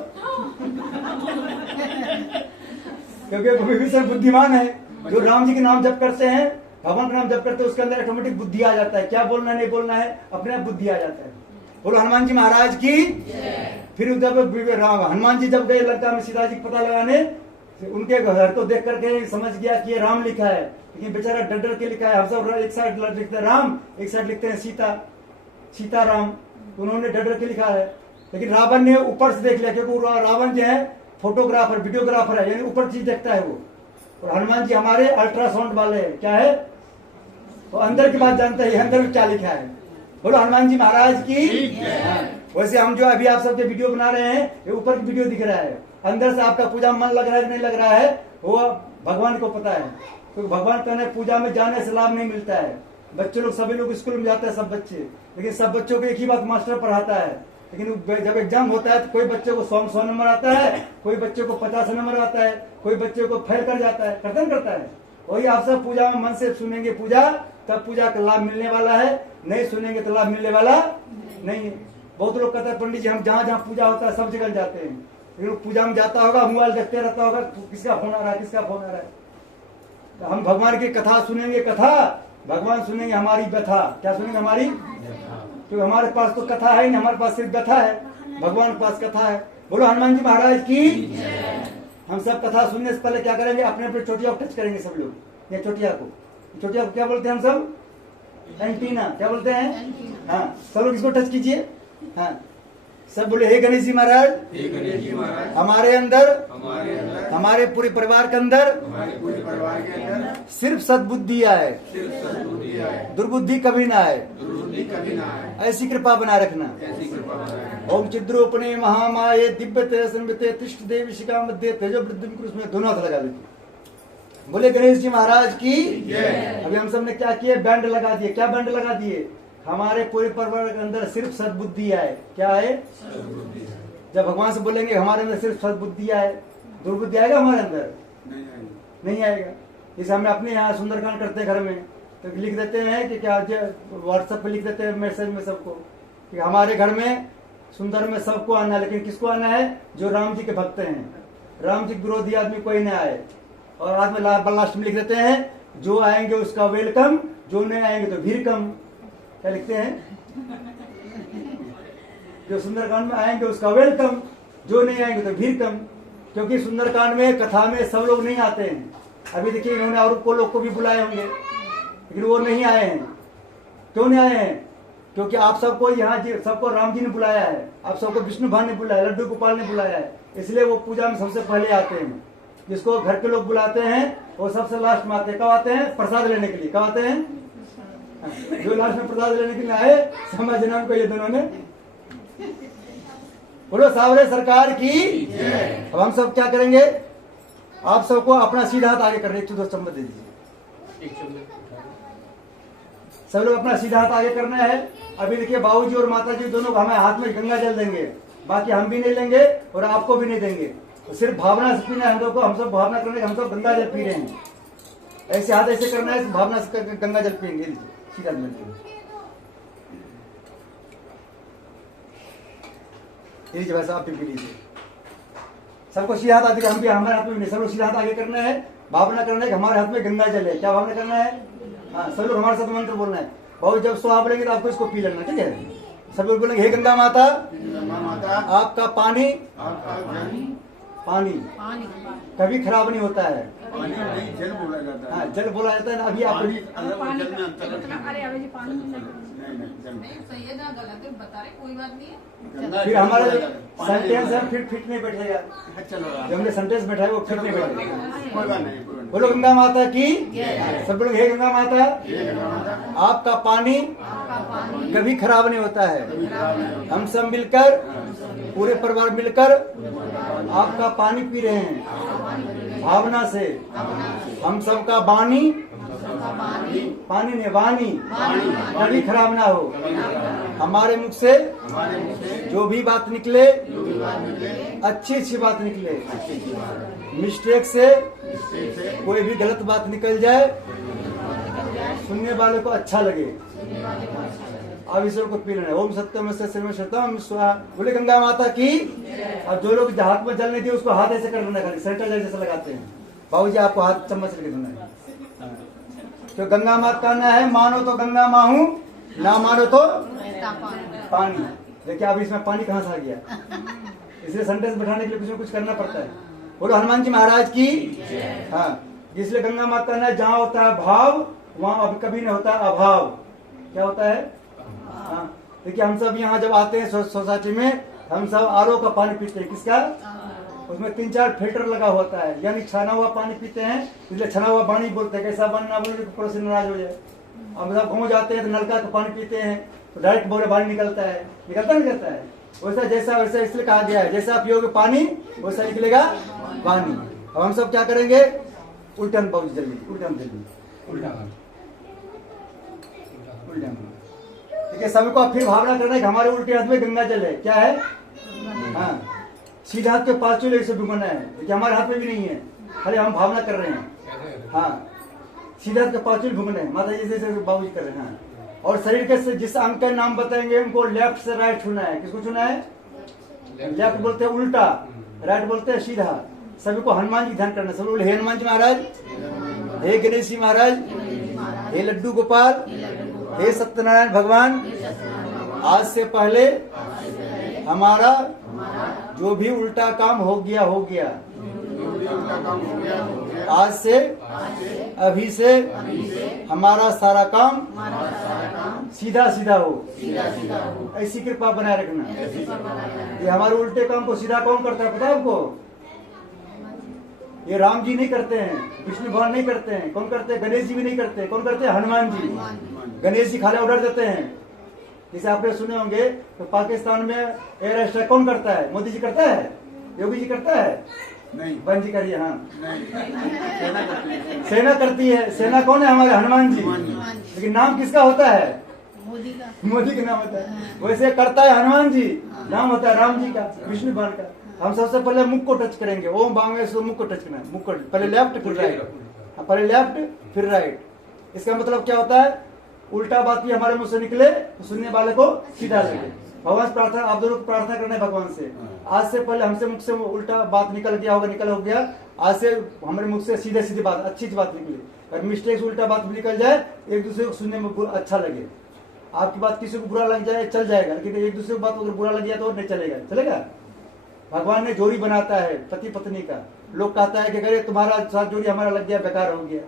क्योंकि विभीषण बुद्धिमान है। जो राम जी के नाम जप करते हैं, भगवान का नाम जप करते हैं, उसके अंदर ऑटोमेटिक बुद्धि आ जाता है। क्या बोलना है नहीं बोलना है अपने आप बुद्धि आ जाता है। बोलो हनुमान जी महाराज की। फिर जब हनुमान जी जब गए लंका में सीता जी को पता लगाने, उनके घर को देख करके समझ गया कि ये राम लिखा है, लेकिन बेचारा डर डर के लिखा है। हम सब एक साइड लिखते हैं राम, एक साइड लिखते हैं सीताराम। उन्होंने डर डर के लिखा है। लेकिन रावण ने ऊपर से देख लिया, क्योंकि रावण जो है फोटोग्राफर वीडियोग्राफर है, यानी ऊपर चीज देखता है वो। और हनुमान जी हमारे अल्ट्रासाउंड वाले हैं। क्या है? वो अंदर की बात जानते हैं, अंदर में क्या लिखा है। बोलो हनुमान जी महाराज की। वैसे हम जो अभी आप सबके वीडियो बना रहे हैं, ये ऊपर की वीडियो दिख रहा है, अंदर से आपका पूजा मन लग रहा है कि नहीं लग रहा है वो भगवान को पता है। क्योंकि भगवान कहने पूजा में जाने से लाभ नहीं मिलता है। बच्चे लोग सभी लोग स्कूल में जाते हैं, सब बच्चे, लेकिन सब बच्चों को एक ही बात मास्टर पढ़ाता है। लेकिन जब एग्जाम होता है तो कोई बच्चे को 100 नंबर आता है, कोई बच्चे को 50 नंबर आता है, कोई बच्चे को फेल कर जाता है, करता है। वही आप सब पूजा में मन से सुनेंगे पूजा, तब पूजा का लाभ मिलने वाला है। नहीं सुनेंगे तो लाभ मिलने वाला नहीं है। बहुत लोग कहते हैं पंडित जी हम जहाँ जहाँ पूजा होता है सब जगह जाते हैं, लेकिन पूजा में जाता होगा मोबाइल देखते रहता होगा किसका फोन आ रहा है, किसका फोन आ रहा है। तो हम भगवान की कथा सुनेंगे, कथा भगवान सुनेंगे हमारी व्यथा। क्या सुनेंगे? हमारी। क्योंकि हमारे पास तो कथा है नहीं, हमारे पास सिर्फ व्यथा है, भगवान के पास कथा है। बोलो हनुमान जी महाराज की। हम सब कथा सुनने से पहले क्या करेंगे? अपने अपने चोटिया को टच करेंगे सब लोग। ये चोटिया को क्या बोलते हैं हम सब? एंटीना। क्या बोलते हैं? हाँ, सब लोग इसको टच कीजिए। हाँ, सब बोले हे गणेश जी महाराज, हमारे अंदर हमारे पूरे परिवार के अंदर सिर्फ सद्बुद्धि आए, दुर्बुद्धि कभी ना आए, ऐसी कृपा बना रखना। ओम चिद्रूपणे महामाये दिव्य तेजस्विते तिष्ठ देवी शिखा मध्य तेजो वृद्धि में दोनों हाथ लगा देते। बोले गणेश जी महाराज की। अभी हम सब ने क्या किए? बैंड लगा दिए। क्या बैंड लगा दिए? हमारे पूरे परिवार के अंदर सिर्फ सद्बुद्धि आए। क्या आए? जब भगवान से बोलेंगे हमारे अंदर सिर्फ सद्बुद्धि आए, दुर्बुद्धि आएगा हमारे अंदर? नहीं आएगा। जैसे हमें अपने यहाँ सुंदरकांड करते हैं घर में, तो लिख देते हैं कि क्या व्हाट्सएप पे लिख देते हैं मैसेज में सबको कि हमारे घर में सुंदर में सबको आना है, लेकिन किसको आना है? जो राम जी के भक्त हैं। राम जी विरोधी आदमी कोई न आए। और आज में लास्ट में लिख देते हैं जो आएंगे उसका वेलकम, जो नहीं आएंगे तो भीड़ कम। क्या लिखते हैं? जो सुंदरकांड में आएंगे उसका वेलकम, जो नहीं आएंगे तो भीड़ कम। क्योंकि सुंदरकांड में कथा में सब लोग नहीं आते हैं। अभी देखिए इन्होंने और को लोग को भी बुलाए होंगे, लेकिन वो नहीं आए हैं। क्यों नहीं आए हैं? क्योंकि आप सबको यहाँ सबको राम जी ने बुलाया है, आप सबको विष्णु भान ने बुलाया, लड्डू गोपाल ने बुलाया है, इसलिए वो पूजा में सबसे पहले आते हैं। जिसको घर के लोग बुलाते हैं वो सबसे लास्ट में आते हैं। कब आते हैं? प्रसाद लेने के लिए। कब आते हैं? जो लास्ट में प्रसाद लेने के लिए आए, समझना उनको ये दोनों ने। बोलो सावरे सरकार की। अब हम सब क्या करेंगे? आप सबको अपना सीधा हाथ आगे कर रहे, एक चम्मच दे दीजिए। सब लोग अपना सीधा हाथ आगे करना है। अभी देखिए बाबूजी और माताजी दोनों हमें हाथ में गंगा जल देंगे, बाकी हम भी नहीं लेंगे और आपको भी नहीं देंगे। तो सिर्फ भावना से पीना है हम लोग को। हम सब भावना करने हम सब गंगा जल पी रहे हैं। ऐसे हाथ ऐसे करना है, भावना से गंगा जल पियेंगे। सीधा मिलते लीजिए भाई साहब, आप भी पी लीजिए। सबको सीधा हाथ आगे, हम भी हमारे हाथ में नहीं, सब लोग सीधा हाथ आगे करना है। भावना करना है कि हमारे हाथ में गंगा जल है। क्या भावना करना है? हाँ, सब लोग हमारे साथ मंत्र बोलना है। बाबू जब सो आप बोलेंगे तो आपको इसको पी लेना, ठीक है? सब लोग बोलेंगे हे गंगा माता, आपका पानी पानी कभी खराब नहीं होता है। पानी नहीं, जल बोला जाता है। हाँ, जल बोला जाता है ना। अभी आप पानी अलग और जल में अंतर है। नहीं, जल में। सही है ना, गलत है बता रहे, कोई बात नहीं है। गंगा फिर जल हमारा बोला जाता है। सेंटेंस है, फिर फिट नहीं बैठेगा। चलो जो हमने सेंटेंस बैठा है वो फिट नहीं बैठेगा। कोई बात नहीं, कोई बात नहीं। बोलो गंगा माता की। सब लोग हे गंगा माता, आपका पानी कभी खराब नहीं होता है। हम सब मिलकर, पूरे परिवार मिलकर आपका पानी पी रहे हैं भावना से। हम सबका बानी, पानी ने वाणी कभी खराब ना हो। हमारे मुख से जो भी बात निकले अच्छी अच्छी बात निकले। मिस्टेक से कोई भी गलत बात निकल जाए, सुनने वाले को अच्छा लगे। अब ईश्वर को पी लेना है। ओम सत्यम सत्यम स्वाहा। बोले गंगा माता की। अब जो लोग हाथ में जल नहीं दिए उसको हाथ ऐसे कर देना, खाली सैनिटाइजर जैसे लगाते हैं। बाबूजी आपको हाथ चम्मच लेके देना है। तो गंगा माता कहना है, मानो तो गंगा माँ हूँ, ना मानो तो पानी। देखिए अब इसमें पानी कहाँ से आ गया? इसलिए सेंटेंस बैठाने के लिए कुछ करना पड़ता है। बोलो हनुमान जी महाराज की। हाँ, इसलिए गंगा माता कहना है, जहाँ होता है भाव वहाँ अब कभी नहीं होता अभाव। क्या होता है? हाँ, देखिए हम सब यहाँ जब आते हैं सोसाइटी में, हम सब आरओ का पानी पीते हैं। किसका? उसमें 3-4 फिल्टर लगा होता है, यानी छाना हुआ पानी पीते हैं, इसलिए छना हुआ पानी बोलते हैं। कैसा पानी ना बोले पड़ोसी नाराज हो जाए। अब सब गाँव जाते हैं तो नलका का पानी पीते हैं तो डायरेक्ट बोले पानी निकलता है। निकलता है वैसा जैसा वैसा इसलिए कहा गया है, जैसा आप पियोगे पानी वैसा निकलेगा पानी। अब हम सब क्या करेंगे? उल्टन बाबू जल्दी, उल्टन जल्दी, उल्टन। ठीक है, सबको फिर भावना करना है कि हमारे उल्टे हाथ में गंगा जल है। क्या है? हाँ, सीधे हाथ के पांचों लेग से डूबना है, क्योंकि हमारे हाथ में भी नहीं है, खाली हम भावना कर रहे हैं। हाँ, सीधे हाथ के पांचों डूबना है, माता जी जैसे बाबू जी कर रहे हैं। हाँ। और शरीर के जिस अंग का नाम बताएंगे उनको लेफ्ट से राइट छूना है। किसको छूना है? लेफ्ट बोलते हैं उल्टा, राइट बोलते हैं सीधा। सभी को हनुमान जी ध्यान करना। सब लोग हे हनुमान जी महाराज, हे गणेश जी महाराज, हे लड्डू गोपाल, हे सत्यनारायण भगवान, आज से पहले हमारा जो भी उल्टा काम हो गया। आज से अभी से हमारा सारा काम सीधा सीधा हो। ऐसी कृपा बनाए रखना। ये हमारे उल्टे काम को सीधा कौन करता है पता है आपको? ये राम जी नहीं करते हैं, विष्णु भगवान नहीं करते हैं। कौन करते हैं? गणेश जी भी नहीं करते। कौन करते हैं? हनुमान जी। गणेश जी खाली ऑर्डर देते हैं। जैसे आपने सुने होंगे तो पाकिस्तान में एयर स्ट्राइक कौन करता है? मोदी जी करता है? योगी जी करता है? नहीं। बंद जी करिए। हाँ, नहीं, सेना करती है। सेना करती है। सेना कौन है? हमारे हनुमान जी। लेकिन नाम किसका होता है? मोदी का नाम होता है। वैसे करता है हनुमान जी, नाम होता है राम जी का, विष्णु भगवान का। हम सबसे पहले मुख को टच करेंगे। ओम बांगे सो मुख को टच करना है। मुख को पहले लेफ्ट फिर राइट, पहले लेफ्ट फिर राइट। इसका मतलब क्या होता है? उल्टा बात भी हमारे मुंह से निकले तो सुनने वाले को सीधा लगे। भगवान से प्रार्थना, आप दोनों को प्रार्थना करना है भगवान से। आज से पहले हमसे मुख से उल्टा बात निकल हो गया। आज से हमारे मुख से सीधे सीधे बात, अच्छी बात निकले। अगर मिस्टेक से उल्टा बात निकल जाए, एक दूसरे को सुनने में अच्छा लगे। आपकी बात किसी को बुरा लग जाए चल जाएगा, लेकिन एक दूसरे को बात अगर बुरा लग जाए तो नहीं चलेगा। भगवान ने जोड़ी बनाता है पति पत्नी का। लोग कहता है कि अगर तुम्हारा साथ जोड़ी हमारा लग गया, बेकार हो गया।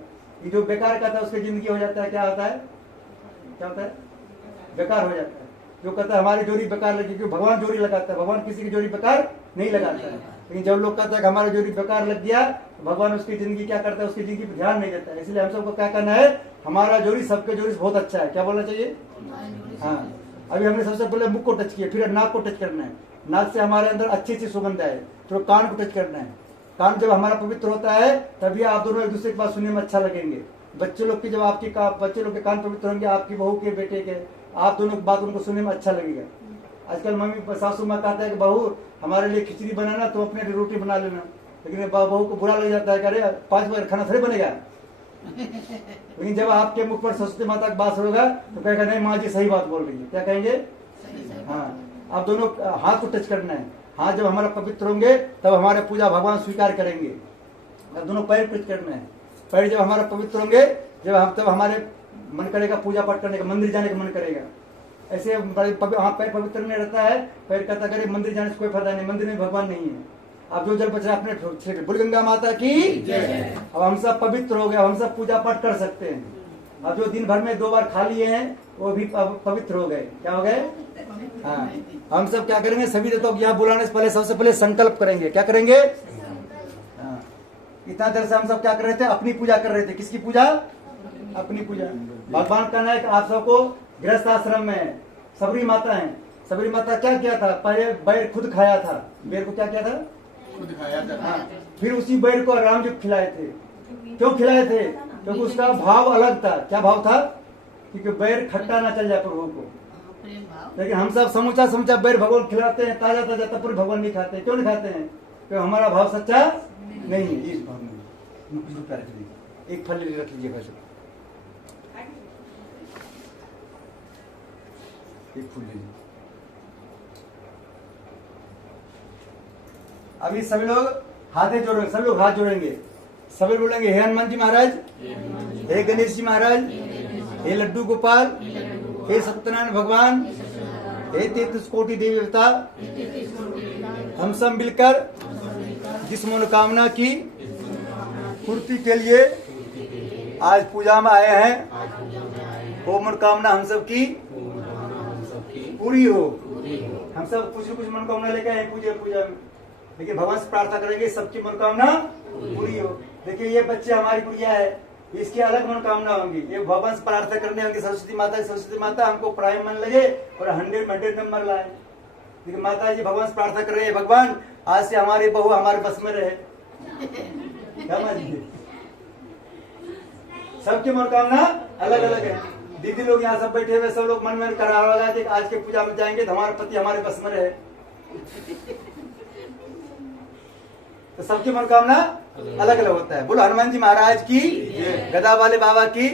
ये जो बेकार कहता है उसकी जिंदगी हो जाता है। क्या होता है? बेकार हो जाता है। जो कहता है हमारी जोड़ी बेकार लगी, क्योंकि भगवान जोड़ी लगाता है, भगवान किसी की जोड़ी बेकार नहीं लगाता है। लेकिन जब लोग कहते हैं कि हमारी जोड़ी बेकार लग गया, तो भगवान उसकी जिंदगी क्या करता है, उसकी जिंदगी पर ध्यान नहीं देता है। इसलिए हम सबको क्या करना है, हमारा जोड़ी सबके जोड़ी बहुत अच्छा है। क्या बोलना चाहिए? हाँ, अभी हमने सबसे पहले मुख को टच किया, फिर नाक को टच करना है। नाक से हमारे अंदर अच्छी अच्छी सुगंध आए, तो कान को टच करना है। कान जब हमारा पवित्र होता है तभी आप दोनों एक दूसरे की बात सुनने में अच्छा लगेंगे। बच्चे लोग की जब आपकी बच्चे लोग के कान पवित्र होंगे, आपकी बहू के बेटे के, आप दोनों की बात उनको सुनने में अच्छा लगेगा। आजकल मम्मी सासू माँ कहता है कि बहू हमारे लिए खिचड़ी बनाना, तो अपने लिए रोटी बना लेना। लेकिन बहू को बुरा लग जाता है, अरे 5 बजे खाना थोड़ी बनेगा। लेकिन जब आपके मुख पर सरस्वती माता का बात होगा तो कहेगा नहीं माँ जी सही बात बोल रही है। क्या कहेंगे? हाँ, आप दोनों हाथ को टच करना है। हाथ जब हमारा पवित्र होंगे तब हमारे पूजा भगवान स्वीकार करेंगे। अब दोनों पैर टच करना है। पैर जब हमारा पवित्र होंगे, तब हमारे मन करेगा पूजा पाठ करने का, मंदिर जाने का मन करेगा। ऐसे पैर पवित्र नहीं रहता है, पैर कहता करे मंदिर जाने से कोई फायदा नहीं, मंदिर में भगवान नहीं है। अब जो जल बच रहा है अपने बोल गंगा माता की। अब हम सब पवित्र हो गए, हम सब पूजा पाठ कर सकते हैं। अब जो दिन भर में 2 बार खा लिए हैं वो भी पवित्र हो गए। क्या हो गए? हाँ, हम सब क्या करेंगे, सभी देवताओं को यहाँ बुलाने से पहले सबसे पहले संकल्प करेंगे। क्या करेंगे? हाँ, इतना देर से हम सब क्या कर रहे थे, अपनी पूजा कर रहे थे। किसकी पूजा? अपनी पूजा। भगवान का नायक आप सबको गृहस्थ आश्रम में सबरी माता है। सबरी माता क्या किया था, पहले बैर खुद खाया था। बैर को क्या किया था? खुद खाया था। हाँ, फिर उसी बैर को राम जी खिलाए थे। क्यों खिलाए थे? क्योंकि उसका भाव अलग था। क्या भाव था? क्योंकि बैर खट्टा ना चल जाए प्रभु को। लेकिन हम सब समूचा समूचा बैर भगवान खिलाते हैं, ताजा ताजा, तब पूरे भगवान नहीं खाते। क्यों नहीं खाते हैं? क्योंकि हमारा भाव सच्चा नहीं है। इस भाव में एक फल रख लीजिए, एक फूल लीजिए। अभी सभी लोग हाथ जोड़ेंगे, सभी लोग हाथ जोड़ेंगे, सभी बोलेंगे हे हनुमान जी महाराज, हे गणेश जी महाराज, हे लड्डू गोपाल, हे सत्यनारायण भगवान, हे 33 कोटि देवी देवता, हम सब मिलकर जिस मनोकामना की पूर्ति के लिए आज पूजा में आए हैं, वो मनोकामना हम सब की पूरी हो। हम सब कुछ न कुछ मनोकामना लेके आए पूजा में, लेकिन भगवान से प्रार्थना करेंगे सबकी मनोकामना पूरी हो। देखिए ये बच्चे हमारी गुड़िया है, इसकी अलग मनोकामना होंगी। ये भगवान से प्रार्थना करने होंगे सरस्वती माता हमको प्राइम मन लगे और 100 नंबर लाए। लेकिन माता जी भगवान से प्रार्थना कर रहे हैं, भगवान आज से हमारी बहू हमारे बस में रहे। सबकी मनोकामना अलग अलग है। दीदी लोग यहाँ सब बैठे हुए, सब लोग मन में करा होगा कि आज के पूजा में जाएंगे तो हमारा पति हमारे बस में रहे। तो सबकी मनोकामना अलग अलग होता है। बोलो हनुमान जी महाराज की, गदा वाले बाबा की।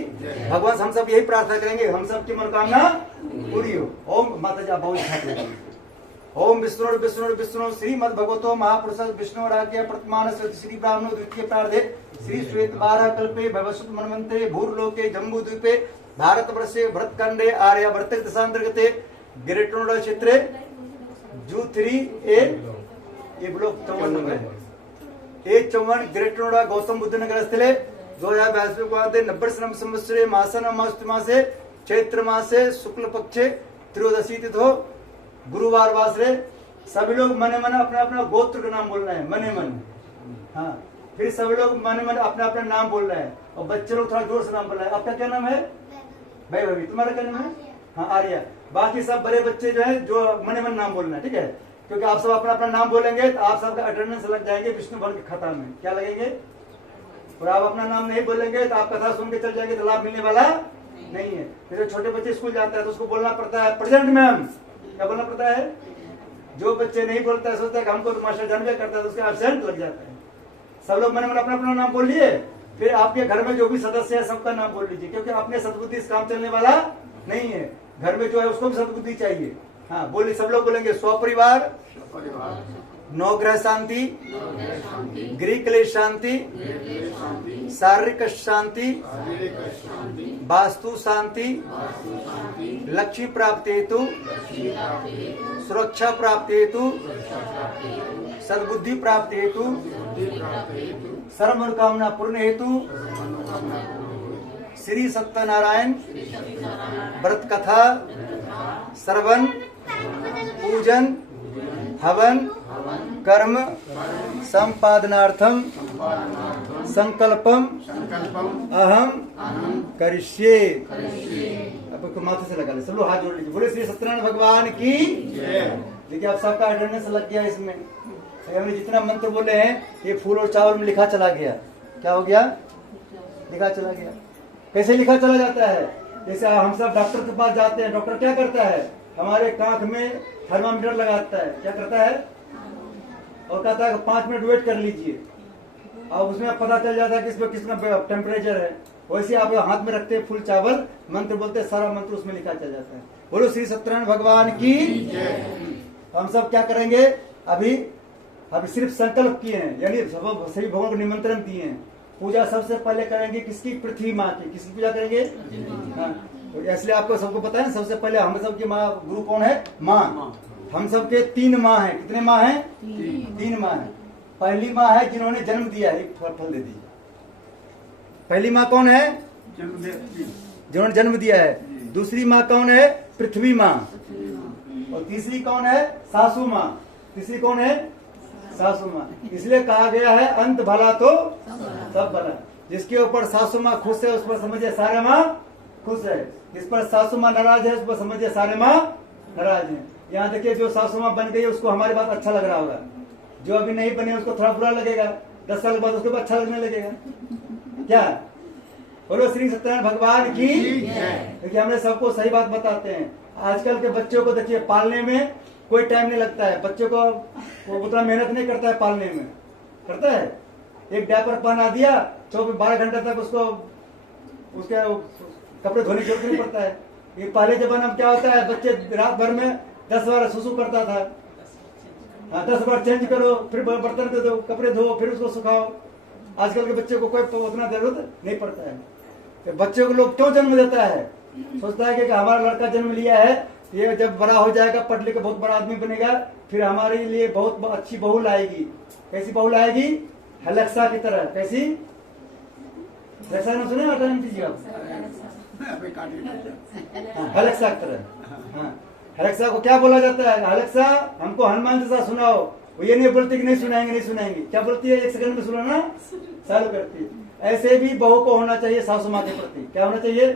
भगवान से हम सब यही प्रार्थना करेंगे, हम सबकी मनोकामना पूरी हो। ओम माता जी आप बहुत ओम विष्णु विष्णु विष्णु श्रीमद भगवतो महापुरुष विष्णु राज्ञ प्रतिमान श्री ब्राह्मण द्वितीय प्रार्धे श्री श्वेत 12 कल्पे भवसुत मनवंतरे भूर्लोके जम्बू द्वीपे भारत वर्षे भरतखंडे आर्य वर्तक दशांतर्गते ग्रेटनोडा क्षेत्रे जू 3A ये ब्लॉक 54 नंबर है। 54 ग्रेटनोडा गौतम बुद्ध नगर स्थले 2022 90 संवत्सरे मासन मासे चैत्र मासे शुक्ल पक्षे त्रयोदशी तिथो गुरुवार वासरे। सभी लोग मने मन अपना अपना गोत्र का नाम बोलना है, मने मन। हाँ, फिर सभी लोग मने मन अपना अपना नाम बोल रहे हैं और बच्चे लोग थोड़ा जोर से नाम बोल रहे हैं। आपका क्या नाम है? भाई भाभी। तुम्हारा क्या नाम है? हाँ आर्या। बाकी सब बड़े बच्चे जो है जो मने मन नाम बोलना है, ठीक है? क्योंकि आप सब अपना अपना नाम बोलेंगे तो आप सबका अटेंडेंस लग जाएंगे विष्णु भर के खाता में। क्या लगेंगे? और आप अपना नाम नहीं बोलेंगे तो आप कथा सुन के चल जाएंगे तो लाभ मिलने वाला नहीं है। फिर छोटे बच्चे स्कूल जाते हैं तो उसको बोलना पड़ता है प्रेजेंट मैम। क्या बोलना पड़ता है? जो बच्चे नहीं बोलता है सोचता है कि हमको तो मास्टर जानवे करता है तो उसके एब्सेंट लग जाता है। सब लोग मन अपना अपना नाम बोल लिए। फिर आपके घर में जो भी सदस्य है सबका नाम बोल लीजिए, क्योंकि अपने सद्बुद्धि इस काम चलने वाला नहीं है। घर में जो है उसको भी सद्बुद्धि चाहिए। हाँ बोलिए, सब लोग बोलेंगे स्वपरिवार, नवग्रह शांति, गृह क्लेश शांति, शारीरिक शांति, वास्तु शांति, लक्ष्मी प्राप्ति हेतु, सुरक्षा प्राप्ति हेतु, सद्बुद्धि प्राप्ति हेतु, सर्व मनोकामना पूर्ण हेतु श्री सत्यनारायण व्रत कथा श्रवण, पूजन, हवन, कर्म, संपादनार्थम, संकल्पम अहम करिष्ये। अब माथे से लगा ले, सब लोग हाथ जोड़ लीजिए, बोले श्री सत्यनारायण भगवान की। देखिए अब सबका अटेंडेंस लग गया इसमें। हमने जितना मंत्र बोले हैं ये फूल और चावल में लिखा चला गया। क्या हो गया? लिखा चला गया। कैसे लिखा चला जाता है? जैसे हम सब डॉक्टर के पास जाते हैं, डॉक्टर क्या करता है? हमारे कांख में थर्मामीटर लगाता है। क्या करता है? और कहता है 5 मिनट वेट कर लीजिए। अब उसमें पता चल जाता है कि इसमें कितना टेम्परेचर है। वैसे आप हाथ में रखते हैं फूल चावल, मंत्र बोलते हैं, सारा मंत्र उसमें लिखा चल जाता है। बोलो श्री सत्यनारायण भगवान की। हम सब क्या करेंगे? अभी सिर्फ संकल्प किए हैं, यानी सभी भगवान को निमंत्रण दिए हैं। पूजा सबसे पहले करेंगे किसकी? पृथ्वी माँ की। किसकी पूजा करेंगे? हाँ। तो इसलिए आपको सबको पता है, सबसे पहले हम सबकी माँ गुरु कौन है? माँ। हम सबके 3 माँ हैं। कितने माँ हैं? 3 माँ हैं। पहली माँ है जिन्होंने जन्म दिया है। एक फल दे दीजिए। पहली माँ कौन है? जिन्होंने जन्म दिया है। दूसरी माँ कौन है? पृथ्वी माँ। और तीसरी कौन है? सासू माँ। तीसरी कौन है? सासू माँ। इसलिए कहा गया है अंत भला तो सब भला। जिसके ऊपर सासू माँ खुश है उस पर समझिए सारे माँ खुश है। जिस पर सासू माँ नाराज है उस पर समझिए सारे माँ नाराज है। यहाँ देखिए जो सासू माँ बन गई उसको हमारी बात अच्छा लग रहा होगा, जो अभी नहीं बने उसको थोड़ा बुरा लगेगा, 10 साल बाद उसको अच्छा लगने लगेगा। क्या? बोलो श्री सत्यनारायण भगवान की। देखिए हमने सबको सही बात बताते हैं। आजकल के बच्चों को देखिए पालने में कोई टाइम नहीं लगता है। बच्चों को वो उतना मेहनत नहीं करता है पालने में। करता है? एक डायपर पहना दिया तो 12 घंटे तक उसको उसके कपड़े धोने की जरूरत नहीं पड़ता है। ये पहले जमाना में क्या होता है, बच्चे रात भर में 10 बार सुसु करता था। हाँ, 10 बार चेंज करो, फिर बर्तन दे दो, कपड़े धो, फिर उसको सुखाओ। आजकल के बच्चे को कोई उतना जरूरत नहीं पड़ता है। तो बच्चों को लोग क्यों जन्म देता है? सोचता है कि हमारा लड़का जन्म लिया है, ये जब बड़ा हो जाएगा, पढ़ लिख के बहुत बड़ा आदमी बनेगा, फिर हमारे लिए बहुत अच्छी बहू लाएगी। कैसी बहू लाएगी? हेलेक्सा की तरह। कैसी? हेलेक्सा ने सुने? हेलेक्सा की तरह। हाँ, हेलेक्सा को क्या बोला जाता है? हेलेक्सा हमको हनुमान जैसा सुनाओ। वो ये नहीं बोलती कि नहीं सुनाएंगे, नहीं सुनाएंगे। क्या बोलती है? 1 सेकंड में सुनाना चालू करती है। ऐसे भी बहू को होना चाहिए सासू माँ के प्रति। क्या होना चाहिए?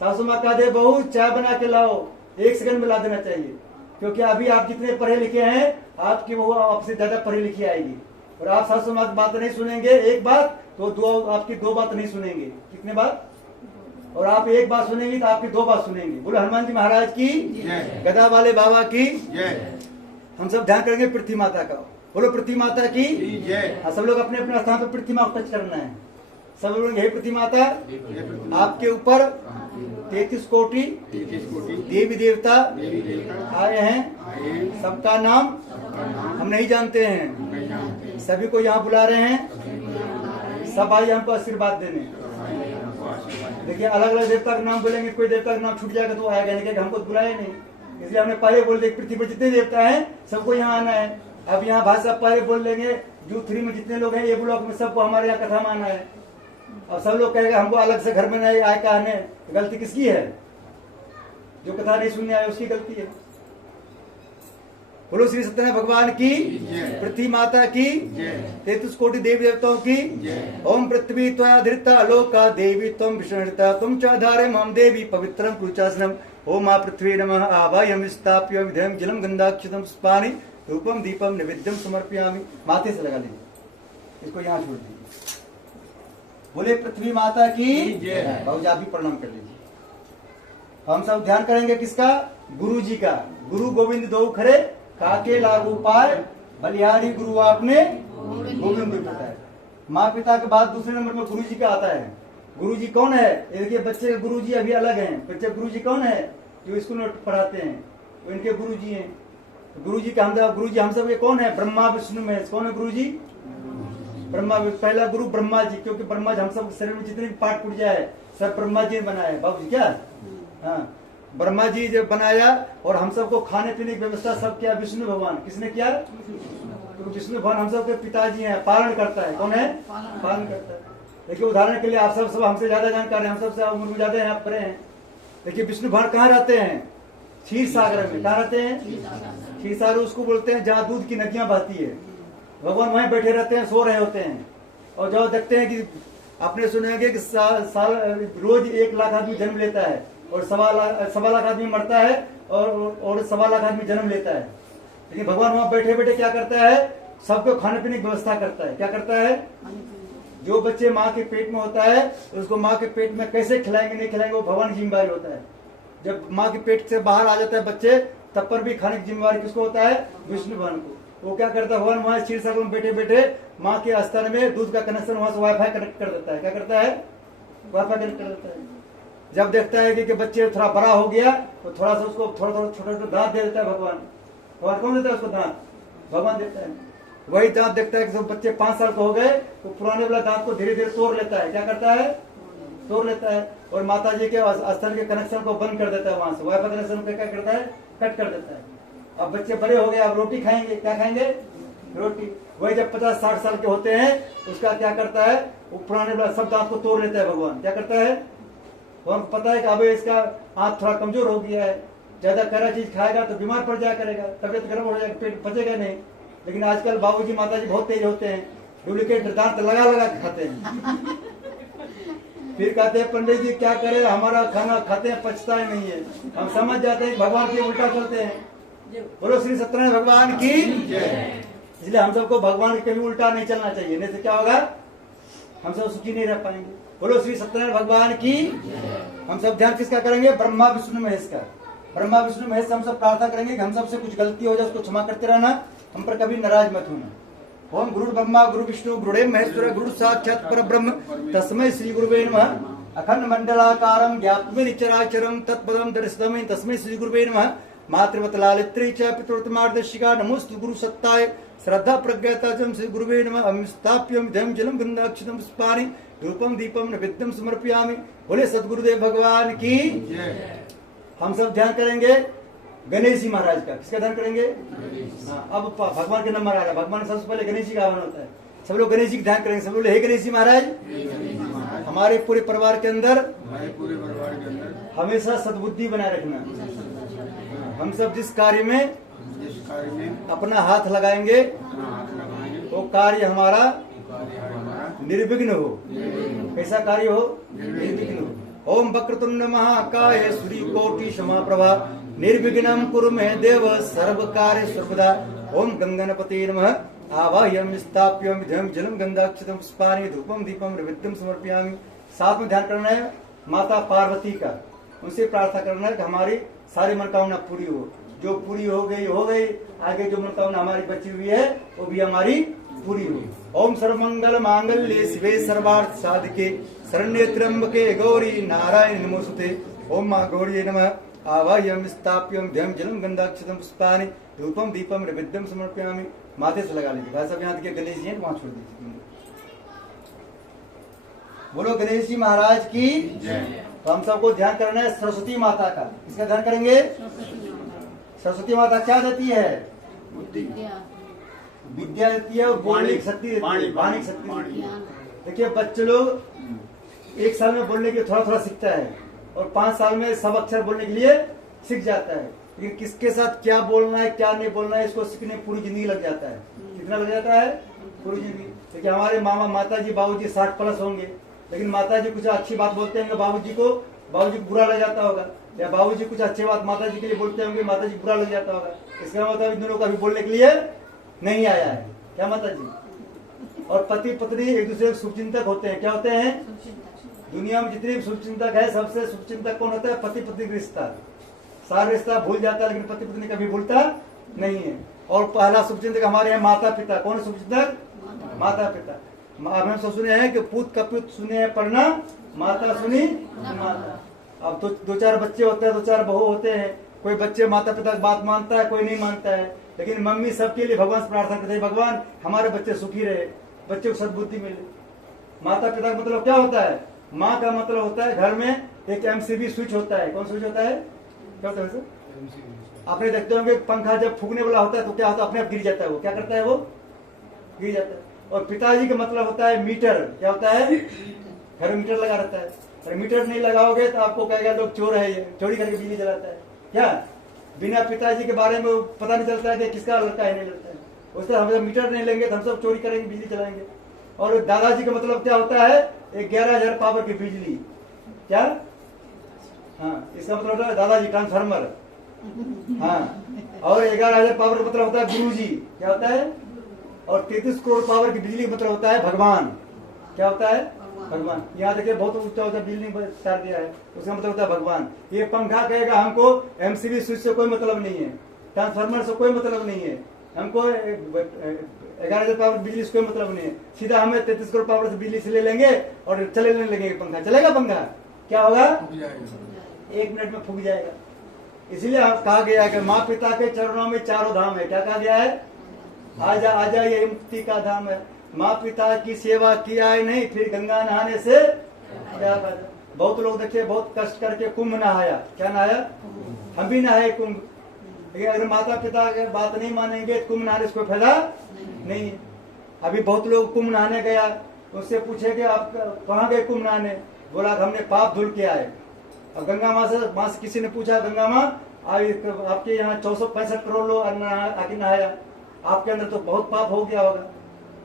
सासू माँ का दे बहू चाय बना के लाओ, 1 सेकंड में ला देना चाहिए। क्योंकि अभी आप जितने पढ़े लिखे हैं, आपकी बहू आपसे ज्यादा पढ़ी लिखी आएगी। और आप सासू माँ की बात नहीं सुनेंगे एक बात तो आपकी 2 बात नहीं सुनेंगे। कितने बात? और आप 1 बात सुनेंगे तो आपकी 2 बात सुनेंगे। बोलो हनुमान जी महाराज की, गदा वाले बाबा की। हम सब ध्यान करेंगे पृथ्वी माता का। बोलो पृथ्वी माता की। हाँ, सब लोग अपने अपने स्थान पर पृथ्वी माँ को टच करना है। सब लोग हे पृथ्वी माता, आपके ऊपर 33 कोटि देवी देवता आए हैं। सबका नाम हम नहीं जानते हैं। सभी को यहाँ बुला रहे हैं। सब आइए हमको आशीर्वाद देने। देखिए अलग अलग देवता का नाम बोलेंगे, कोई देवता का नाम छूट जाएगा तो आएगा नहीं, हमको बुलाए नहीं। इसलिए हमने पहले बोल दिया पृथ्वी पर जितने देवता हैं सबको यहाँ आना है। अब यहाँ भाषा पहले बोल लेंगे, जू 3 में जितने लोग हैं ये ब्लॉक में सबको हमारे यहाँ कथा में आना है। और सब लोग कहेगा हमको अलग से घर में नहीं आए का आने। गलती किसकी है? जो कथा नहीं सुनने आए उसकी गलती है। बोलो श्री सत्यनारायण भगवान की, पृथ्वी माता की, 33 कोटि देवी देवताओं की। ओम पृथ्वी त्वया धृता लोका देवी त्वं विष्णुता तुम च धारे मम देवी पवित्रम कुरुचासनम। ओम आ पृथ्वी नमः आवायम विस्थाप्य विधेयम जलम गंधाक्षतम स्पानि रूपम दीपम नैवेद्यम समर्पयामि। माथे से लगा लीजिए, इसको यहाँ छोड़ दीजिए। बोले पृथ्वी माता की। बाबू जी आप भी प्रणाम कर लीजिए। हम सब ध्यान करेंगे किसका? गुरु जी का। गुरु गोविंद दो खरे काके लागू पाए, बलिहारी गुरु आपने गोविंद बताया। माँ पिता के बाद दूसरे नंबर में गुरु जी का आता है। गुरु जी कौन है? देखिए बच्चे के गुरु जी अभी अलग हैं। बच्चे गुरु जी कौन है? जो स्कूल में पढ़ाते हैं वो इनके गुरु जी हैं। गुरु जी का हम सब ये कौन है? ब्रह्मा विष्णु महेश। कौन है गुरु जी? ब्रह्मा। पहला गुरु ब्रह्मा जी, क्योंकि ब्रह्मा जी हम सब शरीर में जितने भी पार्ट पुर्जा है सब ब्रह्मा जी ने बनाया। बाबू जी क्या? हाँ, ब्रह्मा जी जो बनाया और हम सबको खाने पीने की व्यवस्था सब किया विष्णु भगवान। किसने किया? तो विष्णु भगवान हम सबके पिताजी हैं। पालन करता है। कौन है? पालन करता है। देखिए उदाहरण के लिए आप सब हमसे ज्यादा जानकार हैं, हम सबसे उम्र में ज्यादा हैं, आप परे हैं। देखिए विष्णु भगवान कहाँ रहते हैं? क्षीर सागर में। कहाँ रहते हैं? क्षीर सागर उसको बोलते हैं जहाँ दूध की नदियां बहती है। भगवान वहीं बैठे रहते हैं, सो रहे होते हैं। और जब देखते हैं कि आपने सुने होंगे कि साल रोज 1 लाख आदमी जन्म लेता है और 1.25 लाख आदमी मरता है और 1.25 लाख आदमी जन्म लेता है। लेकिन भगवान वहां बैठे बैठे क्या करता है? सबको खाने पीने की व्यवस्था करता है। क्या करता है? जो बच्चे माँ के पेट में होता है उसको माँ के पेट में कैसे खिलाएंगे नहीं खिलाएंगे वो भगवान की जिम्मेदारी होता है। जब माँ के पेट से बाहर आ जाता है बच्चे, तब पर भी खाने की जिम्मेदारी किसको होता है? विष्णु भगवान को। वो क्या करता है? भगवान वहां क्षीर सागर में बैठे बैठे माँ के स्तन में दूध का कनेक्शन वहां से वाईफाई कनेक्ट कर देता है। क्या करता है? वाईफाई कनेक्ट कर देता है। जब देखता है कि बच्चे थोड़ा बड़ा हो गया तो थोड़ा सा उसको थोड़ा थोड़ा छोटा छोटा दांत दे देता है भगवान। भगवान कौन देता है उसको दांत? भगवान देता है। वही दांत देखता है कि जब बच्चे 5 साल के हो गए तो पुराने वाला दांत को धीरे धीरे तोड़ लेता है। क्या करता है? तोड़ लेता है और माता जी के स्तन के कनेक्शन को बंद कर देता है। वहां से वाईफाई कनेक्शन को क्या करता है? कट कर देता है। अब बच्चे बड़े हो गए, अब रोटी खाएंगे। क्या खाएंगे? रोटी। वही जब 50-60 साल के होते हैं उसका क्या करता है? वो पुराने वाला सब दांत को तोड़ लेता है भगवान। क्या करता है? भगवान को पता है कि अब इसका आंख थोड़ा कमजोर हो गया है, ज्यादा कड़ा चीज खाएगा तो बीमार पड़ जाया करेगा, तबियत गर्म हो जाएगा, पेट पचेगा नहीं। लेकिन आजकल बाबूजी माताजी बहुत तेज होते हैं, डुप्लीकेट दांत लगा लगा खाते हैं। फिर कहते हैं पंडित जी क्या करे, हमारा खाना खाते हैं पचता ही नहीं है। हम समझ जाते हैं भगवान के उल्टा चलते हैं। बोलो श्री सत्यनारायण भगवान की। इसलिए हम सबको भगवान के कभी उल्टा नहीं चलना चाहिए, नहीं तो क्या होगा? हम सब सुखी नहीं रह पाएंगे। बोलो श्री सत्यनारायण भगवान की। हम सब ध्यान किसका करेंगे? ब्रह्मा विष्णु महेश का। ब्रह्मा विष्णु महेश से हम सब प्रार्थना करेंगे कि हम सबसे कुछ गलती हो जाए उसको क्षमा करते रहना, हम पर कभी नाराज मत होना। ओम गुरु ब्रह्मा गुरु विष्णु गुरुदेव महेश्वर गुरु साक्षात परब्रह्म तस्मै श्री गुरुवे नमः। अखंड मंडलाकारं ज्ञातुं चराचरं तत्पदं दर्शितं तस्मै श्री गुरुवे नमः। मातृवत लालित्री च पितृतमार्दशिका नमोस्तु गुरु सत्ताय श्रद्धा प्रज्ञाता च श्री गुरुवे नमः। अहं स्थाप्यं धम जलम गंधाक्षतम पुष्पाणि धूपम दीपम नैवेद्यम समर्पयामि। बोले सद्गुरुदेव भगवान की। हम सब ध्यान करेंगे गणेश जी महाराज का। किसका ध्यान करेंगे? हाँ, अब भगवान के नंबर आ रहा है। भगवान सबसे पहले गणेश जी का आह्वान होता है। सब लोग गणेश जी का ध्यान करेंगे। सब लोग हे गणेश जी महाराज, हमारे पूरे परिवार के अंदर हमेशा सद्बुद्धि बनाए रखना। हम सब जिस कार्य में अपना हाथ लगाएंगे वो कार्य हमारा निर्विघ्न हो। कैसा कार्य हो? निर्विघ्न हो। ओम वक्रतुंड महाकाय सूर्यकोटि समप्रभा निर्विघ्नं कुरु मे देव सर्व कार्य सर्वदा। ओम गंगणपते नमः। आवाह्यं स्थाप्यं विधं जलम गंधाक्षतम पुष्पाणि धूपम दीपम नैवेद्यम समर्पयामि। साथ में ध्यान करना है माता पार्वती का। उनसे प्रार्थना करना है कि हमारी सारी मनोकामना पूरी हो। जो पूरी हो गई, आगे जो मनोकामना हमारी बची हुई है वो भी हमारी पूरी हो। ओम सर्वमंगल मांगल्ये शिवे सर्वार्थ साधके शरण्ये त्र्यंबके गौरी नारायण नमोस्तुते। ओम मां गौरी नमः। आवाह्यं स्थाप्यं ध्यं जलम गंधाक्षतम पुष्पाणि धूपम दीपम नैवेद्यम समर्पयामि। माथे से लगा लीजिए। भाई साहब यहाँ देखिए गणेश जी हैं, वहां छोड़ दीजिए। बोलो गणेश जी महाराज की। तो हम सबको ध्यान करना है सरस्वती माता का। इसका ध्यान करेंगे। सरस्वती माता क्या देती है? विद्या देती है और बोलने की शक्ति देती है, वाणी की शक्ति देती है। देखिए बच्चे लोग 1 साल में बोलने के थोड़ा थोड़ा सीखता है और 5 साल में सब अक्षर बोलने के लिए सीख जाता है। लेकिन किसके साथ क्या बोलना है क्या नहीं बोलना है इसको सीखने पूरी जिंदगी लग जाता है। कितना लग जाता है? पूरी जिंदगी। देखिए हमारे मामा माता जी बाबूजी 60 प्लस होंगे, लेकिन माता जी कुछ अच्छी बात बोलते होंगे बाबूजी को बुरा लग जाता होगा, या बाबूजी कुछ अच्छी बात माता जी के लिए बोलते होंगे, माता जी बुरा लग जाता होगा। इसका मतलब इन दोनों को अभी बोलने के लिए नहीं आया है। क्या माता जी? और पति पत्नी एक दूसरे के शुभचिंतक होते हैं। क्या होते हैं? दुनिया में जितने भी शुभचिंतक है सबसे शुभचिंतक कौन होता है? पति पत्नी का रिश्ता। सारा रिश्ता भूल जाता है लेकिन पति पत्नी कभी भूलता नहीं है। और पहला शुभचिंतक हमारे यहाँ माता पिता। कौन शुभचिंतक? माता पिता। हम सब सुने हैं कि पूत कपूत सुने हैं पढ़ना, माता सुनी माता। अब तो 2-4 बच्चे होते हैं, 2-4 बहू होते हैं। कोई बच्चे माता पिता की बात मानता है, कोई नहीं मानता है। लेकिन मम्मी सबके लिए भगवान से प्रार्थना करते हैं, भगवान हमारे बच्चे सुखी रहे, बच्चे को सद्बुद्धि मिले। माता पिता का मतलब क्या होता है? माँ का मतलब होता है घर में एक MCB स्विच होता है। कौन स्विच होता है? क्या होता है सर? आपने देखते होंगे पंखा जब फूकने वाला होता है तो क्या होता है? अपने आप गिर जाता है। वो क्या करता है? वो गिर जाता है। और पिताजी का मतलब होता है मीटर। क्या होता है? घर में मीटर लगा रहता है। और मीटर नहीं लगाओगे तो आपको कहेगा लोग चोर है, ये चोरी करके बिजली जलाता है। क्या बिना पिताजी के बारे में पता नहीं चलता है कि किसका लड़का है नहीं लड़का है। उससे हम जब मीटर नहीं लेंगे तो हम सब चोरी करेंगे, बिजली चलाएंगे। और दादाजी का मतलब क्या होता है? 11,000 पावर की बिजली। क्या? हाँ, इसका मतलब होता है दादाजी ट्रांसफार्मर। हाँ, और 11,000 पावर का मतलब होता है गुरुजी। क्या होता है? और 33 करोड़ पावर की बिजली का मतलब होता है भगवान। क्या होता है? भगवान। यहाँ देखिए बहुत ऊंचा ऊंचा बिल्डिंग स्टार दिया है, उसका मतलब होता है भगवान। ये पंखा कहेगा हमको एमसीबी स्विच से कोई मतलब नहीं है, ट्रांसफार्मर से कोई मतलब नहीं है, हमको 11,000 पावर बिजली से कोई मतलब नहीं है। सीधा हमें 33 करोड़ पावर से बिजली से ले लेंगे और चलेने लगेंगे पंखा। चलेगा पंखा? क्या होगा? 1 मिनट में फूक जाएगा। इसलिए कहा गया है कि माँ पिता के चरणों में चारों धाम है। क्या कहा गया है? आजा आजा ये मुक्ति का धाम है। माँ पिता की सेवा किया है नहीं, फिर गंगा नहाने से क्या फायदा? बहुत लोग देखिए बहुत कष्ट करके कुंभ नहाया। क्या नहाया? हम भी नहाए कुंभ। लेकिन अगर माता पिता की बात नहीं मानेंगे तो कुंभ नहाने से कोई फायदा नहीं। अभी बहुत लोग कुंभ नहाने गया, उससे पूछे कि आप कहाँ गए कुंभ नहाने? बोला हमने पाप धुल के आए। अब गंगा माँ से किसी ने पूछा, गंगा माँ आपके यहाँ 465 करोड़ लोग आके नहाया, आपके अंदर तो बहुत पाप हो गया होगा।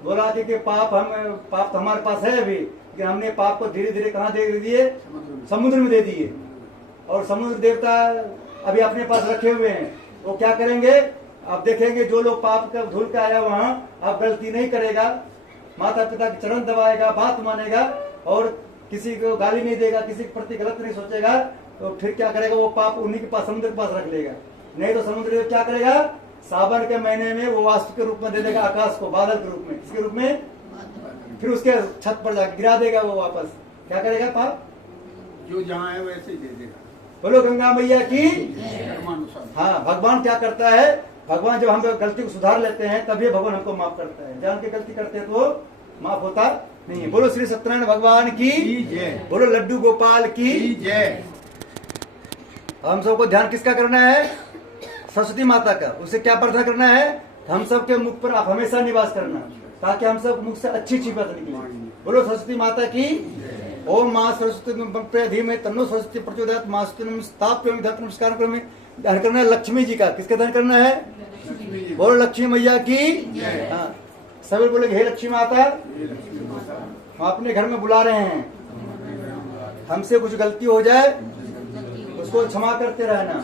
बोला कि पाप तो हमारे पास है अभी, लेकिन हमने पाप को धीरे धीरे कहाँ दे दिए? समुद्र में दे दिए। और समुद्र देवता अभी अपने पास रखे हुए हैं, वो क्या करेंगे? आप देखेंगे जो लोग पाप का धुल के आया वहां आप गलती नहीं करेगा, माता पिता के चरण दबाएगा, बात मानेगा और किसी को गाली नहीं देगा, किसी के प्रति गलत नहीं सोचेगा, तो फिर क्या करेगा? वो पाप उन्हीं के पास, समुद्र के पास रख लेगा। नहीं तो समुद्र क्या करेगा? सावन के महीने में वो वास्तु के रूप में दे देगा आकाश को, बादल के रूप में। किसके रूप में? फिर उसके छत पर जाकर गिरा देगा वो वापस। क्या करेगा? पाप जो जहाँ है वैसे ही दे देगा। बोलो गंगा मैया की। कर्मानुसार। हाँ, भगवान क्या करता है? भगवान जब हम गलती को सुधार लेते हैं तभी भगवान हमको माफ करता है। जान के गलती करते हैं तो माफ होता नहीं है। बोलो श्री सत्यनारायण भगवान की जय। बोलो लड्डू गोपाल की जय। हम सबको ध्यान किसका करना है? सरस्वती माता का। उसे क्या प्रार्थना करना है? हम सब के मुख पर आप हमेशा निवास करना, ताकि हम सब मुख से अच्छी अच्छी बात निकले। बोलो सरस्वती माता की। ओम माँ सरस्वती धीमहि तन्नो सरस्वती प्रचोदयात्। माँ सरस्वती स्थाप्यामि धर्म नमस्कार करोमि। ध्यान करना है लक्ष्मी जी का। किसका ध्यान करना है? बोलो लक्ष्मी मैया की। हाँ, सभी बोलेंगे हे लक्ष्मी माता। हम अपने घर में बुला रहे हैं, हमसे कुछ गलती हो जाए उसको क्षमा करते रहना,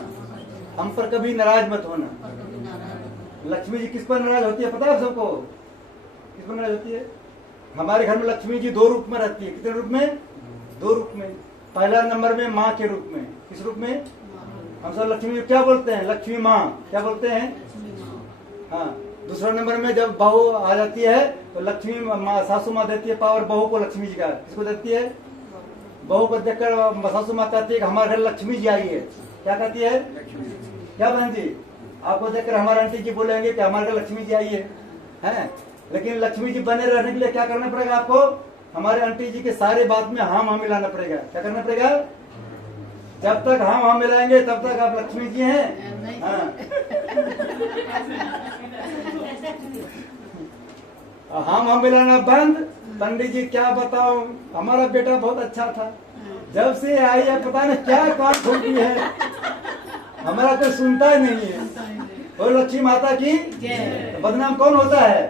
हम पर कभी नाराज मत होना। लक्ष्मी जी किस पर नाराज होती है पता है सबको? किस पर नाराज होती है? हमारे घर में लक्ष्मी जी 2 रूप में रहती है। कितने रूप में? 2 रूप में। पहला नंबर में माँ के रूप में। किस रूप में? हम सब लक्ष्मी जी क्या बोलते हैं? लक्ष्मी माँ। क्या बोलते हैं? हाँ। दूसरा नंबर में जब बहू आ जाती है तो लक्ष्मी माँ, सासू माँ देती है पावर बहू को लक्ष्मी जी का। किसको देती है? बहू को देखकर सासू माँ कहती है कि हमारे घर लक्ष्मी जी आई है। क्या कहती है? क्या बहन जी, आपको देखकर हमारे आंटी जी बोलेंगे कि हमारे घर लक्ष्मी जी आई है? लेकिन लक्ष्मी जी बने रहने के लिए क्या करना पड़ेगा आपको? हमारे आंटी जी के सारे बात में हाँ मिलाना पड़ेगा। क्या करना पड़ेगा? जब तक हाँ मिलाएंगे तब तक आप लक्ष्मी जी हैं। हाँ मिलाना बंद। पंडित जी क्या बताओ, हमारा बेटा बहुत अच्छा था, जब से आई है पता नहीं क्या काम खोलती है, हमारा तो सुनता ही नहीं है। और लक्ष्मी माता की बदनाम कौन होता है?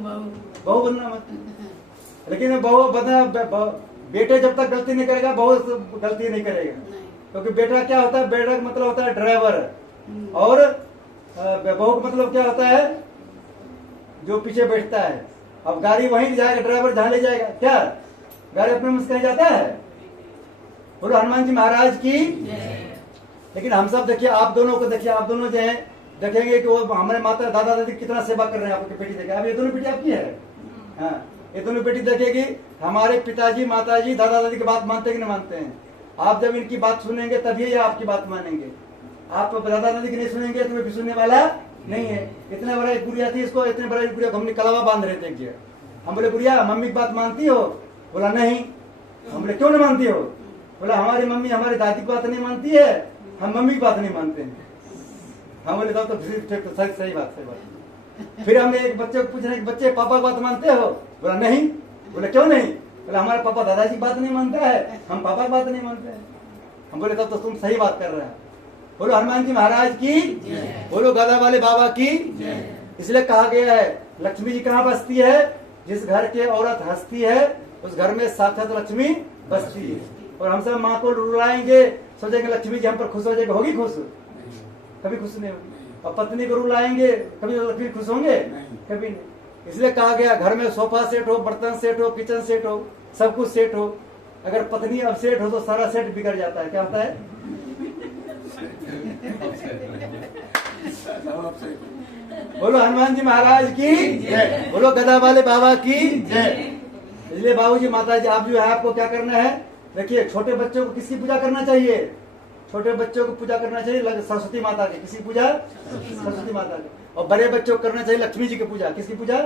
बहू बदनाम होती है। लेकिन बहू बदनाम, बेटे जब तक गलती नहीं करेगा बहू गलती नहीं करेगा, क्योंकि बेटा क्या होता है? बेटा का मतलब होता है ड्राइवर, और बहू का मतलब क्या होता है? जो पीछे बैठता है। अब गाड़ी वहीं जाएगा, ड्राइवर जहां ले जाएगा। क्या गाड़ी अपने मुझसे कहीं जाता है? बोलो हनुमान जी महाराज की। लेकिन हम सब देखिए, आप दोनों को देखिए, आप दोनों जो है देखेंगे कि वो हमारे माता दादा दादी कितना सेवा कर रहे हैं। आपकी बेटी देखे, अब ये दोनों बेटी आपकी है। हाँ, ये दोनों बेटी देखेगी हमारे पिताजी माताजी दादा दादी की बात मानते कि नहीं मानते हैं। आप जब इनकी बात सुनेंगे तभी ये आपकी बात मानेंगे। आप दादा दादी की नहीं सुनेंगे तो भी सुनने वाला नहीं है। इतने बड़ा एक गुड़िया थी, इसको इतने बड़ा गुड़िया हमने कलावा बांध रहे थे। हम बोले गुड़िया मम्मी की बात मानती हो? बोला नहीं। हम बोले क्यों नहीं मानती हो? बोला हमारी मम्मी हमारी दादी की बात नहीं मानती है, हम मम्मी की बात नहीं मानते हैं। हम बोले तो सही बात। फिर हमने एक बच्चे को पूछने, बच्चे पापा की बात मानते हो? बोला नहीं। बोले क्यों नहीं? बोले हमारे पापा दादाजी की बात नहीं मानता है, हम पापा की बात नहीं मानते हैं। हम बोले तब तो तुम सही बात कर रहे हो। बोलो हनुमान जी महाराज की, बोलो गदा वाले बाबा की। इसलिए कहा गया है लक्ष्मी जी कहाँ बसती है? जिस घर के औरत हंसती है उस घर में साक्षात लक्ष्मी बसती है। और हम सब माँ को रुलाएंगे, सोचेंगे लक्ष्मी जी हम पर खुश हो जाएगी, होगी खुश? कभी खुश नहीं होगी। और पत्नी को रुलाएंगे, कभी लक्ष्मी खुश होंगे? कभी नहीं। इसलिए कहा गया घर में सोफा सेट हो, बर्तन सेट हो, किचन सेट हो, सब कुछ सेट हो, अगर पत्नी अब सेट हो तो सारा सेट बिगड़ जाता है। क्या होता है? बोलो हनुमान जी महाराज की, बोलो गदा वाले बाबा की। इसलिए बाबूजी माता जी आप जो है आपको क्या करना है? देखिए छोटे बच्चों को किसकी पूजा करना चाहिए? छोटे बच्चों को पूजा करना चाहिए सरस्वती माता की। किसकी पूजा? सरस्वती माता की। और बड़े बच्चों को करना चाहिए लक्ष्मी जी की पूजा। किसकी पूजा?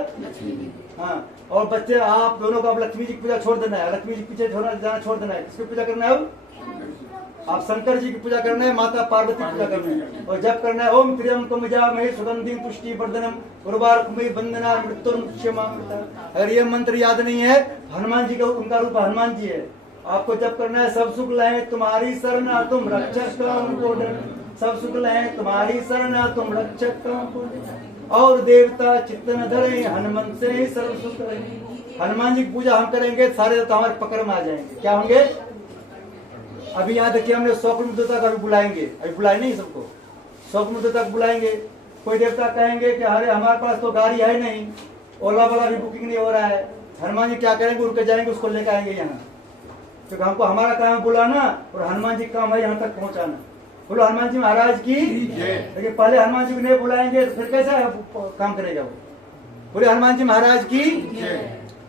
हाँ। और बच्चे आप दोनों को अब लक्ष्मी जी की पूजा छोड़ देना है, लक्ष्मी जी पीछे जाना छोड़ देना है। किसकी पूजा करना है? अब आप शंकर जी की पूजा करना है, माता पार्वती की पूजा करना है। और जब करना है ओम त्र्यंबकम यजामहे सुगंधिं पुष्टिवर्धनम उर्वारुकमिव बंधना मृत्युर्मुक्षयमामृता। अगर ये मंत्र याद नहीं है, हनुमान जी का उनका रूप हनुमान जी है। आपको जब करना है सब सुख लाए तुम्हारी शरण तुम रक्षक को डर, सब सुख लाए तुम्हारी शरण तुम रक्षक को डर। और देवता चित्त न धरे हनुमान से ही सर्व सुख रहे। हनुमान जी की पूजा हम करेंगे सारे देवता हमारे पकड़ में आ जाएंगे। क्या होंगे? अभी यहाँ देखिए हमने 100 देवता का भी बुलाएंगे, अभी बुलाए नहीं सबको, 100 देवता को बुलाएंगे। कोई देवता कहेंगे कि अरे हमारे पास तो गाड़ी है नहीं, ओला वाला भी बुकिंग नहीं हो रहा है। हनुमान जी क्या करेंगे? उड़ के जाएंगे, उसको लेकर आएंगे यहाँ, क्योंकि हमको हमारा काम बुलाना और हनुमान जी का काम है यहाँ तक पहुँचाना। बोलो हनुमान जी महाराज की। लेकिन पहले हनुमान जी को नहीं बुलाएंगे तो फिर कैसा काम करेगा वो? बोले हनुमान जी महाराज की।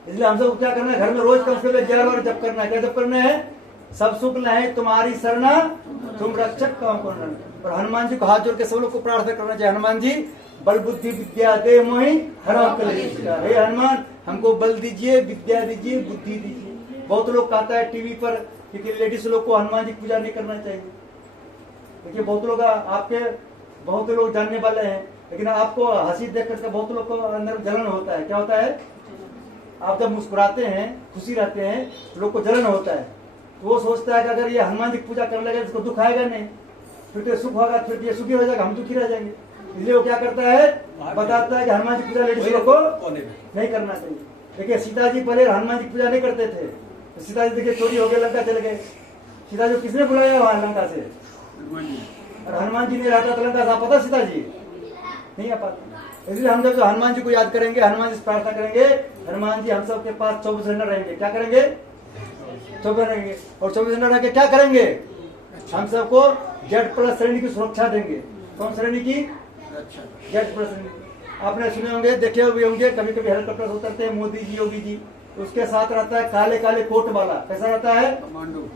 इसलिए हम सब क्या करना है? घर में रोज कम से कम 11 बार जप करना है। क्या जप करना है? सब सुख लाए तुम्हारी शरणा तुम रक्षक काम करना। और हनुमान जी को हाथ जोड़ के सब लोग को प्रार्थना करना चाहिए, हनुमान जी बल बुद्धि विद्या दे मोहि हरव कलेश। हे हनुमान हमको बल दीजिए, विद्या दीजिए, बुद्धि दीजिए। बहुत लोग कहता है टीवी पर कि लेडीज लोग को हनुमान जी की पूजा नहीं करना चाहिए। देखिए बहुत लोग आपके बहुत लोग जानने वाले हैं, लेकिन आपको हंसी देख करके बहुत लोग को अंदर जलन होता है। क्या होता है? आप जब मुस्कुराते हैं, खुशी रहते हैं, लोग को जलन होता है। तो वो सोचता है कि अगर ये हनुमान जी की पूजा कर लेगा इसको दुख आएगा नहीं, फिर तो सुख होगा, फिर ये सुखी हो जाएगा, हम दुखी रह जाएंगे। इसलिए वो क्या करता है? बताता है कि हनुमान जी की पूजा लेडीज लोग को नहीं करना चाहिए। देखिए सीता जी पहले हनुमान जी की पूजा नहीं करते थे, तो सीता जी देखिए चोरी हो गए, लंका चले गए। सीता जी किसने बुलाया वहां लंका से? और हनुमान जी नहीं रहता तो लंका था पता? सीता जी नहीं आ पाता। इसलिए हम जब हनुमान जी को याद करेंगे, हनुमान जी से प्रार्थना करेंगे, हनुमान जी हम सब के पास 24 घंटे रहेंगे। क्या करेंगे? 24 रहेंगे। और 24 घंटे रह के क्या करेंगे? हम सबको Z+ श्रेणी की सुरक्षा देंगे। कौन श्रेणी की? Z+ श्रेणी। आपने सुने होंगे, देखे हुए होंगे, कभी कभी हेलीकॉप्टर उतरते हैं मोदी जी, योगी जी, उसके साथ रहता है काले काले कोट वाला। कैसा रहता है? कमांडो।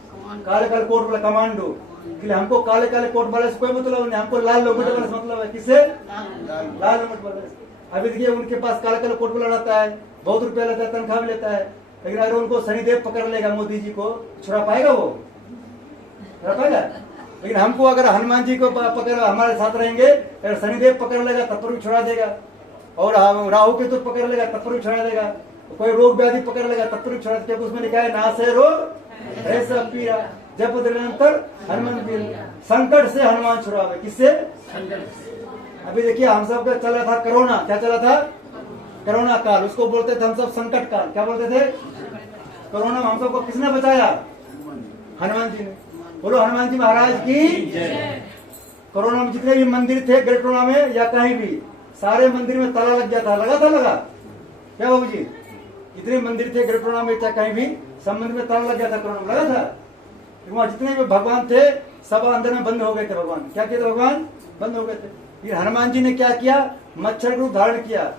काले काले कोट वाला कमांडो। इसलिए हमको काले काले कोट वाले से कोई मतलब नहीं, हमको लाल लोगों वाले से मतलब है। किससे? लाल लोगों वाले। अभी देखिए उनके पास काले काले कोट वाला रहता है, बहुत रुपया लेता है, तनख्वाह भी लेता है, लेकिन अगर उनको शनिदेव पकड़ लेगा मोदी जी को, छुड़ा पाएगा वो? छुड़ा पाएगा? लेकिन हमको अगर हनुमान जी को पकड़ हमारे साथ रहेंगे, अगर शनिदेव पकड़ लेगा तब पर भी छुड़ा देगा, और राहु के तो पकड़ लेगा तब पर भी छुड़ा देगा, कोई रोग व्याधि पकड़ लेगा तब पर भी छुड़ा देगा। उसमें लिखा है ना से रोग ऐसा पीरा जब निरंतर हनुमान पीर, संकट से हनुमान छुड़ावे। किससे? अभी देखिए हम सब का चला था कोरोना। क्या चला था? कोरोना काल, उसको बोलते थे हम सब संकट काल। क्या बोलते थे? कोरोना में हम सबको किसने बचाया? हनुमान जी ने। बोलो हनुमान जी महाराज की। कोरोना में जितने भी मंदिर थे ग्रेटोना में या कहीं भी, सारे मंदिर में ताला लग गया था। लगा था? लगा क्या बाबू जी? जितने मंदिर थे ग्रेटोना में चाहे कहीं भी, सब मंदिर में ताला लग गया था। कोरोना में लगा था। वहाँ जितने भी भगवान थे सब अंदर में बंद हो गए थे। भगवान क्या किए थे? भगवान बंद हो गए थे। फिर हनुमान जी ने क्या किया? मच्छर रूप धारण किया,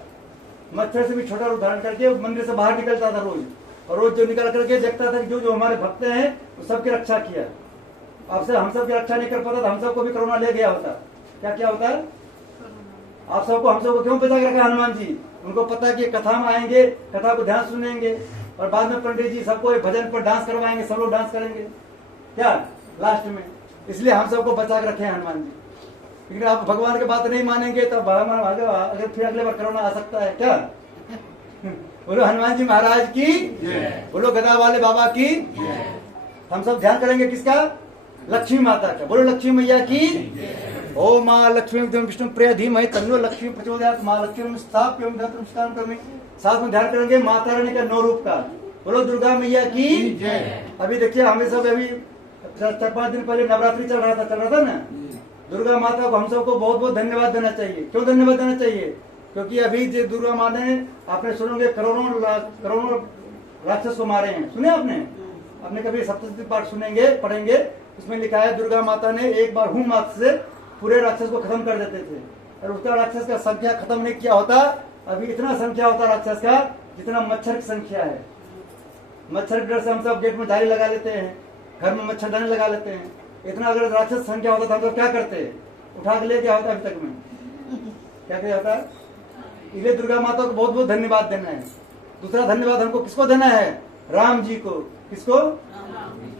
मच्छर से भी छोटा रूप धारण करके मंदिर से बाहर निकलता था रोज, और रोज जो निकल करके देखता था कि जो हमारे भक्त हैं वो सबकी रक्षा किया। आपसे हम सब की रक्षा नहीं कर पाता, हम सबको भी कोरोना ले गया होता। क्या क्या होता है? आप सबको हम सबको क्यों बचा के रखा हनुमान जी? उनको पता है कि कथा में आएंगे, कथा को ध्यान सुनेंगे, और बाद में पंडित जी सबको भजन पर डांस करवाएंगे, सब लोग डांस करेंगे क्या लास्ट में। इसलिए हम सबको बचा के रखे हैं हनुमान जी। लेकिन आप भगवान की बात नहीं मानेंगे तो भगवान अगर फिर अगले बार कोरोना आ सकता है। क्या? बोलो हनुमान जी महाराज की। बोलो गदा वाले बाबा की। हम सब ध्यान करेंगे किसका? लक्ष्मी माता का। बोलो लक्ष्मी मैया की। ओ माँ लक्ष्मी विष्णु प्रिय धीमहि तन्नो लक्ष्मी प्रचोदयात्। माँ लक्ष्मी स्थाप्यं धर्म करोमि। साथ में ध्यान करेंगे माता रानी का 9 रूप का। बोलो दुर्गा मैया की। अभी देखिए हमें सब अभी 4-5 दिन पहले नवरात्रि चल रहा था ना। दुर्गा माता को हम सबको बहुत बहुत धन्यवाद देना चाहिए। क्यों धन्यवाद देना चाहिए? क्योंकि अभी जो दुर्गा माता ने, आपने सुनोगे, करोड़ों राक्षस को मारे हैं। सुने आपने कभी सप्तशती पाठ सुनेंगे, पढ़ेंगे, उसमें लिखा है दुर्गा माता ने एक बार हूं मात्र से पूरे राक्षस को खत्म कर देते थे। और उसका राक्षस का संख्या खत्म नहीं किया होता, अभी इतना संख्या होता राक्षस का जितना मच्छर की संख्या है। मच्छर के डर से हम सब गेट में जाली लगा लेते हैं, घर में मच्छरदानी लगा लेते हैं। इतना अगर राक्षस संख्या होता था तो क्या करते? उठा के ले क्या होता अभी तक में? क्या क्या होता? इसलिए दुर्गा माता को बहुत बहुत धन्यवाद देना है। दूसरा धन्यवाद हमको किसको देना है? राम जी को। किसको?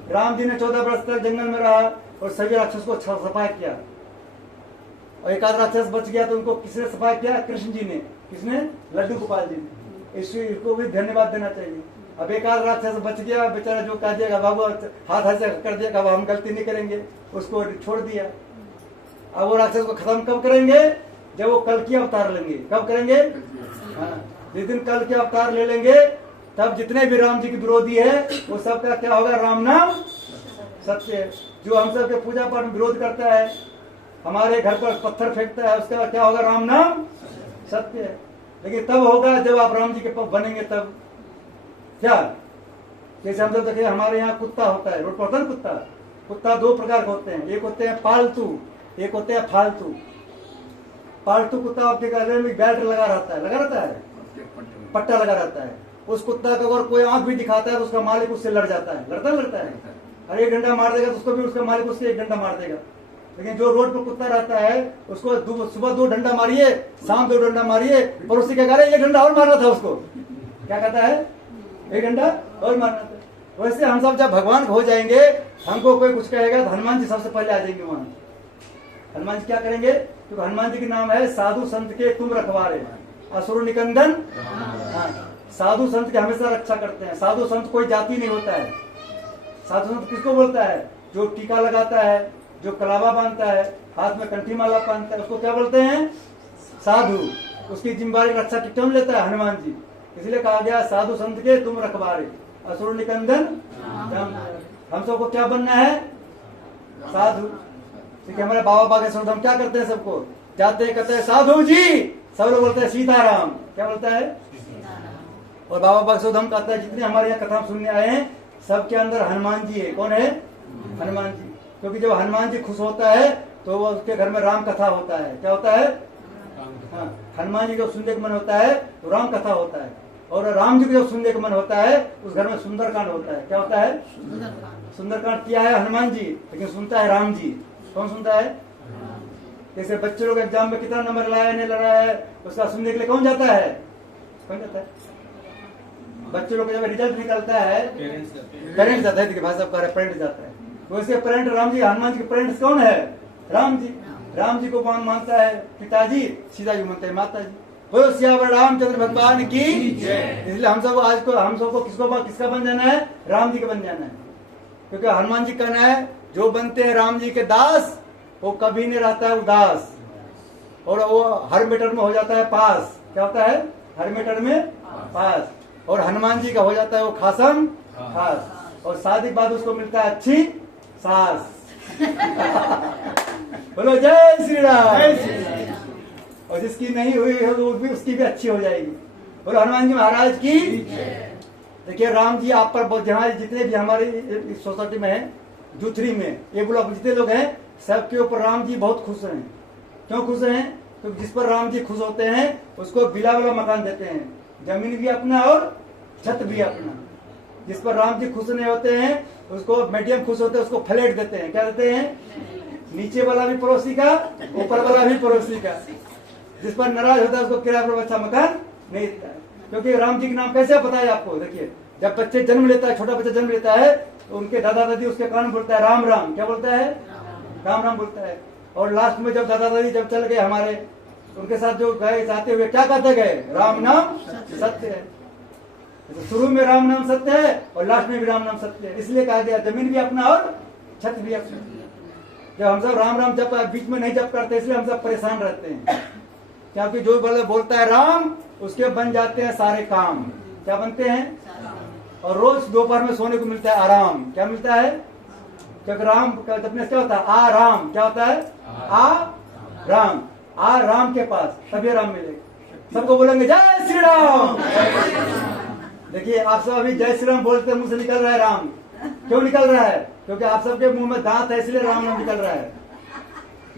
राम जी ने 14 वर्ष तक जंगल में रहा और सभी राक्षस को सफाई किया। और एक आध राक्षस बच गया तो उनको किसने सफाई किया? कृष्ण जी ने। किसने? लड्डू गोपाल जी ने। इसको भी धन्यवाद देना चाहिए। अब एक आध राक्षस बच गया, बेचारा जो कह दिया बाबू हाथ ऐसे कर दिया, अब हम गलती नहीं करेंगे, उसको छोड़ दिया। अब वो राक्षस को खत्म कब करेंगे? जब वो कल की अवतार लेंगे। कब करेंगे? हाँ, जिस दिन कल के अवतार ले लेंगे तब जितने भी राम जी के विरोधी है वो सबका क्या होगा? राम नाम सत्य है। जो हम सब के पूजा पाठ में विरोध करता है, हमारे घर पर पत्थर फेंकता है, उसका क्या होगा? राम नाम सत्य है। लेकिन तब होगा जब आप राम जी के पग बनेंगे। तब क्या? जैसे हम सब देखे हमारे यहाँ कुत्ता होता है, रोड पर होता है कुत्ता। कुत्ता 2 प्रकार के होते हैं, एक होते हैं पालतू, एक होते हैं फालतू। पालतू कुत्ता आपके गले में बेल्ट लगा रहता है, पट्टा लगा रहता है। उस कुत्ता का अगर कोई आंख भी दिखाता है तो उसका मालिक उससे लड़ जाता है, लड़ता है। अरे 1 घंटा मार देगा तो उसको भी उसका मालिक उससे 1 घंटा मार देगा। लेकिन जो रोड पर कुत्ता रहता है उसको सुबह 2 डंडा मारिए, शाम 2 डंडा मारिए, पड़ोसी क्या कह रहे 1 घंटा और मारना था उसको। क्या कहता है? 1 घंटा और मारना था। वैसे हम सब जब भगवान हो जाएंगे, हमको कोई कुछ कहेगा तो हनुमान जी सबसे पहले आ जाएंगे वहां। हनुमान जी क्या करेंगे? क्योंकि हनुमान जी के नाम है साधु संत के तुम रखवारे, असुर निकंदन। हाँ, साधु संत की हमेशा रक्षा करते हैं। साधु संत कोई जाति नहीं होता है। साधु संत किसको बोलता है? जो टीका लगाता है, जो कलावा बांधता है, हाथ में कंठी माला बांधता है, उसको क्या बोलते हैं? साधु। उसकी जिम्मेदारी रक्षा कितने लेता है? हनुमान जी। इसलिए कहा गया साधु संत के तुम रखवारे, असुर निकंदन। हम सबको क्या बनना है? साधु। ठीक है, हमारे बाबा बागेश्वर हम क्या करते हैं? सबको जाते हैं, कहते हैं साधु जी, सब लोग बोलते हैं सीताराम। क्या बोलता है? और बाबा बागेश्वर हम कहते हैं जितने हमारे यहाँ कथा सुनने आए हैं सबके अंदर हनुमान जी है। कौन है? हनुमान जी। क्योंकि जब हनुमान जी खुश होता है तो वो उसके घर में राम कथा होता है। क्या होता है? हाँ, हनुमान जी को सुनने का मन होता है तो राम कथा होता है। और राम जी को जब सुनने का मन होता है उस घर में सुंदरकांड होता है। क्या होता है? सुंदरकांड किया है हनुमान जी, लेकिन सुनता है राम जी। कौन सुनता है? जैसे बच्चे लोग एग्जाम में कितना नंबर लाया नहीं लाया है, उसका सुनने के लिए कौन जाता है? कौन जाता है? बच्चे लोग जब रिजल्ट निकलता है पेरेंट्स जाता है। देखिए भाई साहब कह रहे पेरेंट्स जाता है। वैसे पेरेंट राम जी, हनुमान जी के पेरेंट्स कौन है? राम जी। राम जी को कौन मानता है? पिताजी। सीता जी मानते हैं माता जी। बोलो सियावर रामचंद्र भगवान की। इसलिए हम सब आज को हम सबको किसका बन जाना है? राम जी का बन जाना है। क्योंकि हनुमान जी कहना है जो बनते हैं राम जी के दास वो कभी नहीं रहता है उदास, और वो हर मैटर में हो जाता है पास। क्या होता है? हर मैटर में पास। और हनुमान जी का हो जाता है वो खासम खास, और शादी के बाद उसको मिलता है अच्छी सास। बोलो जय श्री राम। और जिसकी नहीं हुई है वो भी उसकी भी अच्छी हो जाएगी। बोलो हनुमान जी महाराज की। देखिए राम जी आप पर जहाँ जितने भी हमारी सोसाइटी में है, जूथरी में ये ब्लॉक जितने लोग हैं सबके ऊपर राम जी बहुत खुश हैं। क्यों खुश हैं? तो जिस पर राम जी खुश होते हैं उसको बिला वाला मकान देते हैं, जमीन भी अपना और छत भी अपना। जिस पर राम जी खुश नहीं होते हैं उसको मीडियम खुश होते हैं, उसको फ्लैट देते हैं। क्या देते हैं? नीचे वाला भी पड़ोसी का, ऊपर वाला भी पड़ोसी का। जिस पर नाराज होता है उसको किराए पर अच्छा मकान नहीं देता है। क्योंकि राम जी के नाम कैसे पता है आपको? देखिए जब बच्चे जन्म लेता है, छोटा बच्चा जन्म लेता है तो उनके दादा दादी उसके कान बोलता है राम राम। क्या बोलता है? राम राम बोलता है। और लास्ट में जब दादा दादी जब चल गए हमारे, उनके साथ जो गए जाते हुए क्या कहते गए? राम नाम सत्य है। तो शुरू में राम नाम सत्य है और लास्ट में भी राम नाम सत्य है। इसलिए कहा गया जमीन भी अपना और क्षत्रिय। जब हम सब राम राम जप बीच में नहीं जप करते इसलिए हम सब परेशान रहते हैं, क्योंकि जो बोलता है राम उसके बन जाते हैं सारे काम। क्या बनते हैं? और रोज दोपहर में सोने को मिलता है आराम। क्या मिलता है? क्योंकि राम का जपने से क्या होता है? आ राम। क्या होता है? आ राम। आ राम के पास तभी राम मिलेगा। सबको बोलेंगे जय श्री राम। देखिए आप सब अभी जय श्री राम बोलते मुंह से निकल रहा है राम। क्यों निकल रहा है? क्योंकि आप सबके मुंह में दांत है इसलिए राम नाम निकल रहा है।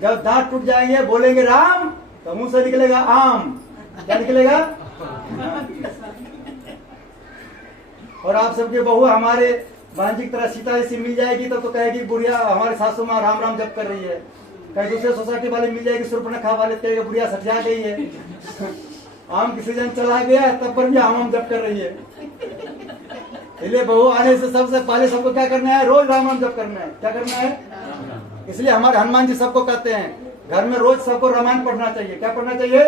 जब दांत टूट जाएंगे बोलेंगे राम तो मुंह से निकलेगा आम। क्या निकलेगा? और आप सबके बहू हमारे बहन जी की तरह सीता जैसी मिल जाएगी तो कहेगी बुढ़िया हमारे सासू माँ राम राम जप कर रही है। कहीं दूसरे सोसाइटी वाले मिल जाएगी सुर्पनखा वाले कहेगा बुढ़िया सठिया गई है। आम की सीजन चला गया तब पर भी आम जप कर रही है। इसलिए बहू आने से सबसे पहले सबको क्या करना है? रोज राम नाम जप करना है। क्या करना है? इसलिए हमारे हनुमान जी सबको कहते हैं घर में रोज सबको रामायण पढ़ना चाहिए। क्या पढ़ना चाहिए?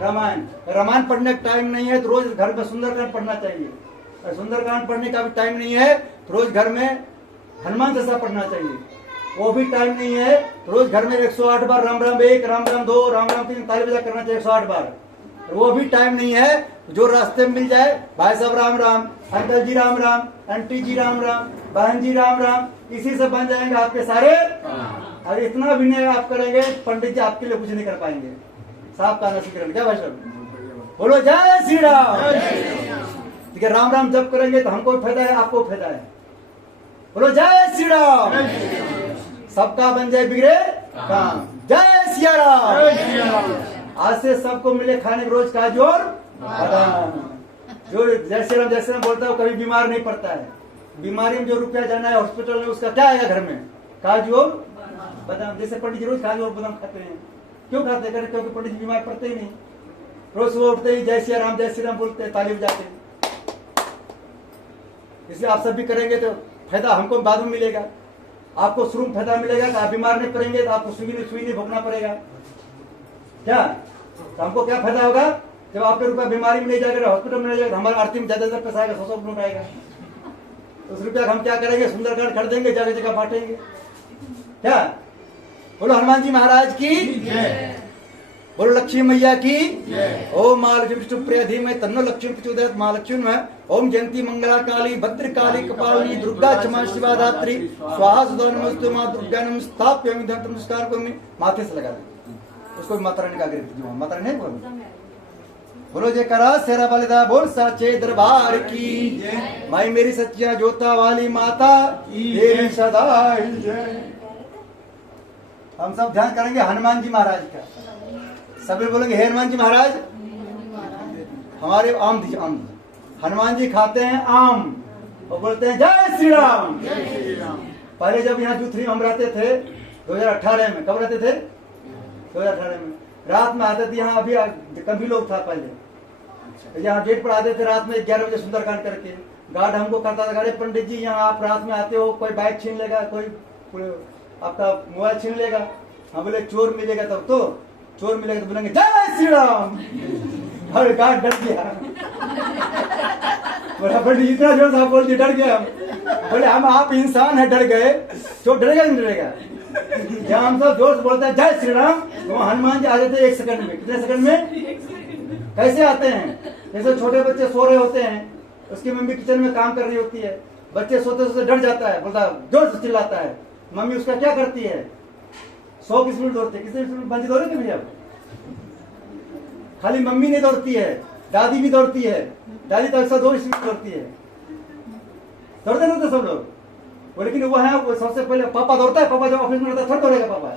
रामायण। रामायण पढ़ने का टाइम नहीं है तो रोज घर में सुंदरकांड पढ़ना चाहिए। और सुंदरकांड पढ़ने का भी टाइम नहीं है तो रोज घर में हनुमान चालीसा पढ़ना चाहिए। वो भी टाइम नहीं है तो रोज घर में 108 बार राम राम 1, राम राम 2, राम राम 3 ताली बजा करना चाहिए 108 बार। वो भी टाइम नहीं है जो रास्ते में मिल जाए भाई साहब राम राम, अंकल जी राम राम, आंटी जी राम राम, बहन जी राम राम, इसी से बन जाएंगे आपके सारे। और इतना भी नहीं आप करेंगे पंडित जी आपके लिए कुछ नहीं कर पाएंगे। साफ कहना सीख। क्या भाई साहब बोलो जय श्री राम। ठीक है, राम राम जप करेंगे तो हमको फायदा है आपको फायदा है। बोलो जय श्री राम। सबका बन जाए बिगड़े काम। जय सिया राम। आज से सबको मिले खाने के रोज काजू और बादाम। जो जय श्री राम बोलता है वो कभी बीमार नहीं पड़ता है। बीमारी में जो रुपया जाना है हॉस्पिटल में उसका क्या आएगा घर में? काजू और बादाम। जैसे पंडित जी रोज काजू और बादाम खाते हैं। क्यों खाते हैं? क्योंकि पंडित जी बीमार पड़ते ही नहीं। रोज सुबह उठते ही जय श्री राम बोलते हैं, ताली बजाते हैं। इसलिए आप सब भी करेंगे तो फायदा हमको बाद में मिलेगा। आपको शुरू में फायदा मिलेगा कि आप बीमार नहीं पड़ेंगे तो आपको सुई नहीं भोगना पड़ेगा। क्या तो हमको क्या फायदा होगा? जब आपके रुपया बीमारी में नहीं जाएगा हॉस्पिटल में नहीं जाएगा हमारे आरती में ज्यादा पैसा आएगा 100 रुपये आएगा। उस रुपया हम क्या करेंगे? सुंदरकांड खरीदेंगे, जगह जगह बांटेंगे। क्या बोलो हनुमान जी महाराज की। बोलो लक्ष्मी मैया की। ओम माँ लक्ष्मी विष्णु प्रिय धीमहि तन्नो लक्ष्मी प्रचोदयात्। माँ लक्ष्मी में ओम जयंती मंगला काली भद्र काली कपालिनी दुर्गा क्षमा शिवा धात्री स्वाहा सुधा नमस्ते माँ दुर्गा नमस्ताप्यामि धर्म नमस्कार करोमि। माथे से लगा दे उसको माता रानी का आग्रह। माता रानी नहीं बोलो जयकारा शेरा वालिदा बोल साचे दरबार की। माई मेरी सच्चिया जोता वाली माता तेरी सदा जय। हम सब ध्यान करेंगे हनुमान जी महाराज का। सभी बोलेंगे हे हनुमान जी महाराज। हमारे आम दीजिए आम। हनुमान जी खाते हैं आम और बोलते हैं जय श्री राम। पहले जब यहाँ दूसरी हम रहते थे 2018 में। कब रहते थे? 2018 में। रात में आते थे यहाँ। अभी कम भी लोग था पहले। यहाँ गेट पर आते थे रात में 11 बजे सुंदरकांड करके। गार्ड हमको कहता था अरे पंडित जी यहाँ आप रात में आते हो कोई बाइक छीन लेगा, कोई आपका मोबाइल छीन लेगा। हम बोले चोर मिलेगा तब तो चोर मिलेगा तो बोलेंगे जय श्री राम। और गार्ड डर गया। बोला पंडित इतना जोर से बोल दिया डर गया। बोले हम आप इंसान है डर गए, चोर डरेगा नहीं डरेगा? जब हम सब जोर से बोलते हैं जय श्री राम तो हनुमान जी आ जाते हैं 1 सेकंड में। कितने सेकंड में? कैसे आते हैं? जैसे छोटे बच्चे सो रहे होते हैं, उसकी मम्मी किचन में काम कर रही होती है, बच्चे सोते सोते डर जाता है, बोलता जोर से चिल्लाता है। मम्मी उसका क्या करती है? 100 की स्पीड दौड़ती है। कितनी स्पीड बंजी दौड़े भैया? खाली मम्मी नहीं दौड़ती है, दादी भी दौड़ती है। दादी तो 102 स्पीड दौड़ती है। दौड़ते रहते सब लोग। लेकिन वो है वो सबसे पहले पापा दौड़ता है। पापा जब ऑफिस में रहता है थोड़ा दौड़ेगा पापा।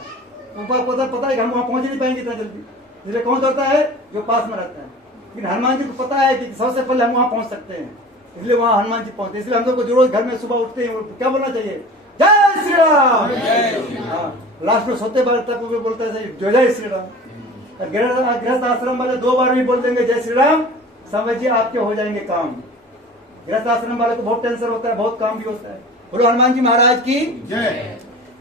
पापा को पता है कि हम वहां पहुंच नहीं पाएंगे इतना जल्दी। इसलिए कौन दौड़ता है? जो पास में रहता है। लेकिन हनुमान जी को पता है कि सबसे पहले हम वहां पहुंच सकते हैं, इसलिए वहां हनुमान जी पहुंचते। इसलिए हम लोग को जरूर घर में सुबह उठते हैं क्या बोलना चाहिए? जय श्री राम। लास्ट में सोते बार तक बोलता है जय श्री राम। गृहस्थ आश्रम वाले 2 बार भी बोल देंगे जय श्री राम, समझिए आपके हो जाएंगे काम। गृहस्थ आश्रम वाले को बहुत टेंशन होता है, बहुत काम भी होता है। बोलो हनुमान जी महाराज की जय।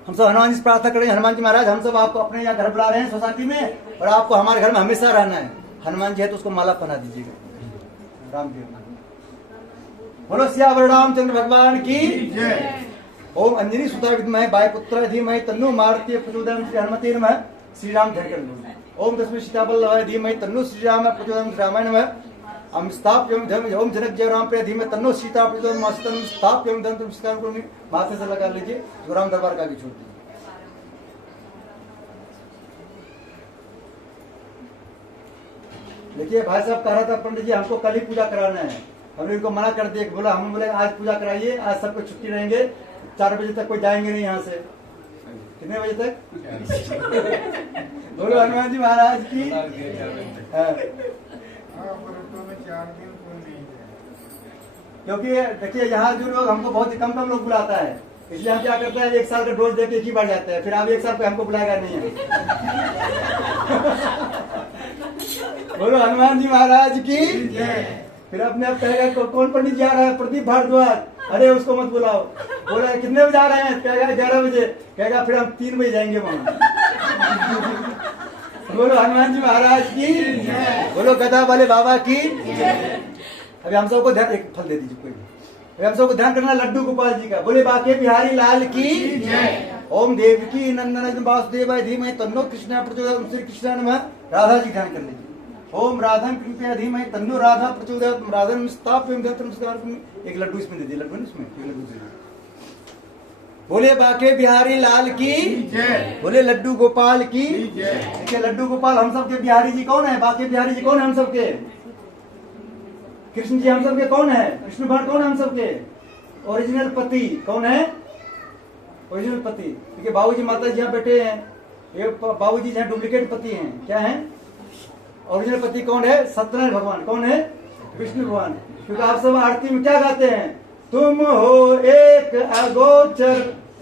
हम सब हनुमान जी से प्रार्थना करेंगे हनुमान जी महाराज हम सब आपको अपने यहाँ घर बुला रहे हैं सोसाइटी में, और आपको हमारे घर में हमेशा रहना है। हनुमान जी है तो उसको माला पहना दीजिएगा। राम जी बोलो सियावर रामचंद्र भगवान की जय। ओम अंजनी सुता विद्महे वायुपुत्राय धीमहि तन्नो मारुति प्रचोदयात्। श्री हनुमते नमः। श्री राम ध्यान कर लो। ओम तस्मै सीताबल्लभाय धीमहि तन्नो श्री राम प्रचोदयात्। रामाय नमः। हम स्थाप्यम धर्म ओम जनक जय राम प्रिय धीमहि तन्नो सीता प्रचोदयात्। स्थाप्यम धर्म नमस्कार करूंगी। माथे से लगा लीजिए। जो राम दरबार का भी छोड़ दीजिए। देखिए भाई साहब कह रहा था पंडित जी हमको कल ही पूजा कराना है। हमने इनको मना कर दिया। बोला हम बोले आज पूजा कराइए, आज सबको छुट्टी रहेंगे, 4 बजे तक कोई जाएंगे नहीं यहाँ से। कितने बजे तक? बोलो हनुमान जी महाराज की। क्योंकि देखिए यहाँ जो लोग हमको बहुत ही कम लोग बुलाता है, इसलिए हम क्या करते हैं 1 साल का डोज देके एक ही बार जाते हैं। फिर आप 1 साल पे हमको बुलाएगा नहीं है। बोलो हनुमान जी महाराज की। फिर अपने आप कहेगा कौन पंडित जा रहा है? प्रदीप भारद्वाज। अरे उसको मत बुलाओ। बोले कितने बजे जा रहे हैं? कहेगा 11 बजे। कहेगा फिर हम 3 बजे जाएंगे वहां। बोलो हनुमान जी महाराज की। बोलो गदा वाले बाबा की। अभी हम सबको ध्यान, एक फल दे दीजिए कोई। अभी हम सबको ध्यान करना लड्डू गोपाल जी का। बोले बाके बिहारी लाल की। ओम देवकी नंदन वासुदेवाय धीमहि तन्नो कृष्ण प्रचोदयात्। श्री कृष्ण नमः। राधा जी ध्यान कर लीजिए। ओम राधा कृपया धीमहि तन्नो राधा प्रचोदयात्। राधा स्थाप्यम धर्म नमस्कार। एक लड्डू इसमें दे दीजिए। लड्डू इसमें एक लड्डू दे दीजिए। बोले बाके बिहारी लाल की। बोले लड्डू गोपाल की। देखिए लड्डू गोपाल हम सबके बिहारी जी कौन है? बाके बिहारी जी कौन है हम सबके? कृष्ण जी हम सबके कौन है? विष्णु भगवान कौन है हम सबके? ओरिजिनल पति कौन है? ओरिजिनल पति। देखिए बाबूजी माता जी यहाँ बैठे हैं, ये बाबूजी यहाँ डुप्लीकेट पति हैं। क्या है? ओरिजिनल पति कौन है? सत्यनारायण भगवान। कौन है? विष्णु भगवान। क्योंकि आप सब आरती में क्या गाते हैं? तुम हो एक अगोचर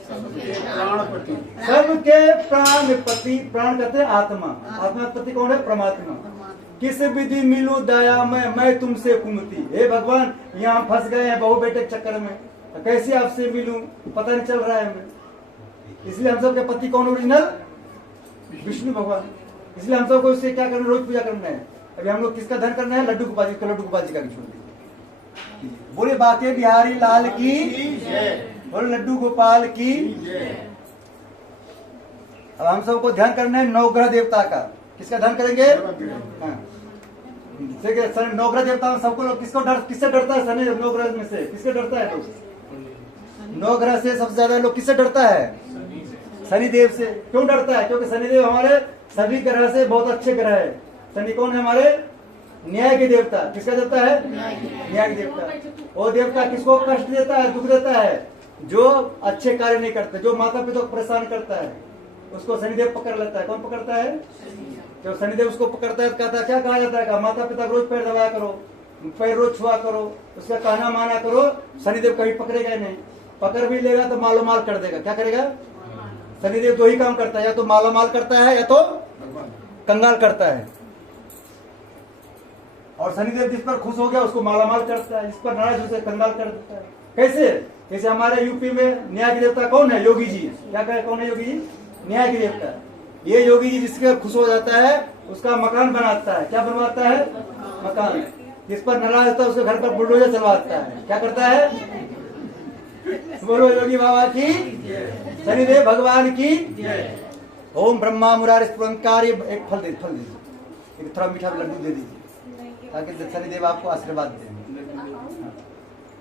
प्राणपति। सबके प्राणपति। प्राण कहते हैं आत्मा। आत्मा पति कौन है? परमात्मा। किस विधि मिलू दया मैं तुमसे कुमति। हे भगवान यहाँ फंस गए हैं बहू बेटे के चक्कर में, तो कैसे आपसे मिलूं? पता नहीं चल रहा है हमें। इसलिए हम सबके पति कौन? ओरिजिनल विष्णु भगवान। इसलिए हम सबको उससे क्या करना? रोज पूजा करना है। अभी हम लोग किसका ध्यान करना है? लड्डू गोपाल जी का। लड्डू गोपाल जी का भी छोड़ दीजिए। बोले बाके बिहारी लाल की। बोले लड्डू गोपाल की। अब हम सबको ध्यान करना है नवग्रह देवता का। किसका ध्यान करेंगे? हाँ। देखिए नवग्रह देवता में सबको लोग किससे डरता है? शनि नवग्रह में से किससे डरता है? लोग नवग्रह से सबसे ज्यादा लोग किससे डरता है? शनिदेव से। क्यों डरता है? क्योंकि शनिदेव हमारे सभी ग्रह से बहुत अच्छे ग्रह है। शनि कौन है? हमारे न्याय के देवता। किसका देवता है? न्याय के देवता। वो देवता किसको कष्ट देता है? दुख देता है? जो अच्छे कार्य नहीं करते, जो माता पिता को परेशान करता है, उसको शनिदेव पकड़ लेता है। कौन पकड़ता है? जब शनिदेव उसको पकड़ता है तो कहता है, क्या कहा जाता है? माता पिता रोज पैर दबाया करो, पैर रोज छुआ करो, उसका कहना माना करो। शनिदेव कभी पकड़ेगा नहीं। पकड़ भी लेगा तो मालो माल कर देगा। क्या करेगा? शनिदेव दो ही काम करता है, या तो मालो माल करता है या तो कंगाल करता है। और शनिदेव जिस पर खुश हो गया उसको मालामाल करता है, जिस पर नाराज उसे कंगाल कर देता है। कैसे? जैसे हमारे यूपी में न्याय के देवता कौन है? योगी जी। क्या कहे? कौन है योगी जी? न्याय के देवता। ये योगी जी जिसके खुश हो जाता है उसका मकान बनाता है। क्या बनवाता है? मकान। जिस पर नाराज होता है उसके घर पर बुलडोजर चलवाता है। क्या करता है? बोलो योगी बाबा की। शनिदेव भगवान की। ओम ब्रह्मा मुरारी स्फुरंकारी। एक फल दीजिए, एक थोड़ा मीठा लड्डू दे दीजिए ताकि शनिदेव आपको आशीर्वाद दें।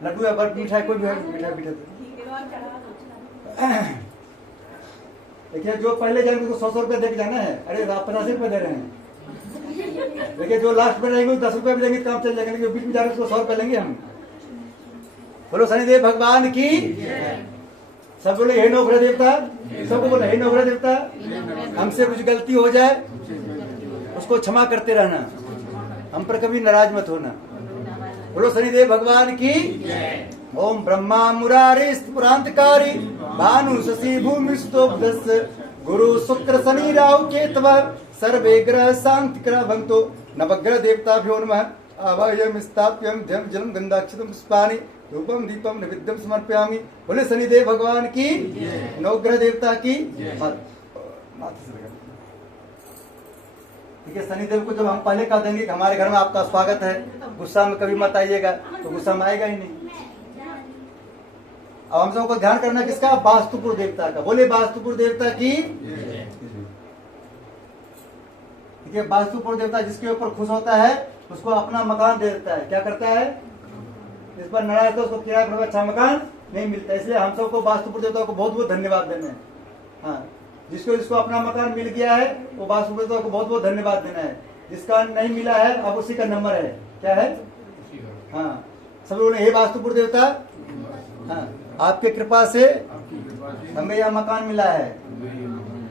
लड्डू या बर्फ मीठा कोई भी मीठा मीठा। देखिए जो पहले जाएंगे उसको 100 रुपए देके जाना है। अरे आप 50 रुपए दे रहे हैं। देखिए जो लास्ट में रहेंगे 10 रुपए भी देंगे काम चल जाएगा, लेकिन बीच में जा रहे उसको 100 रुपए लेंगे हम। बोलो शनिदेव भगवान की। सब बोले हे नवग्रह देवता। सबको बोले हे नवग्रह देवता। हमसे कुछ गलती हो जाए उसको क्षमा करते रहना, हम पर कभी नाराज मत होना। बोलो शनिदेव भगवान की। ओम ब्रह्मा मुरारी स्फुरांतकारी भानु शशि भूमि स्तोभ्यस्य गुरु शुक्र शनि राहु केतव सर्वे ग्रह शांति ग्रह भंतो नवग्रह देवताभ्यो नमः। आवाहयामि स्थाप्यं ध्यं जलं गंधाक्षतं पुष्पाणि धूपम दीपम नैवेद्यम समर्पयामि। बोले शनिदेव भगवान की। नवग्रह देवता की। ठीक है। शनिदेव को जब हम पहले कह देंगे कि हमारे घर में आपका स्वागत है, गुस्सा में कभी मत आइएगा, तो गुस्सा में आएगा ही नहीं। अब हम सबको ध्यान करना किसका? वास्तुपुर देवता का। बोले वास्तुपुर देवता की। देखिए वास्तुपुर देवता जिसके ऊपर खुश होता है उसको अपना मकान दे देता है। क्या करता है? इस पर नाराज तो उसको किराए पर अच्छा मकान नहीं मिलता। इसलिए हम सबको वास्तुपुर देवता को बहुत बहुत धन्यवाद देना है। हाँ, जिसको अपना मकान मिल गया है वो वास्तुपुर देवता को बहुत बहुत धन्यवाद देना है। जिसका नहीं मिला है अब उसी का नंबर है। क्या है? हाँ, सब लोगों ने हे वास्तुपुर देवता, हाँ, आपके कृपा से हमें यह मकान मिला है।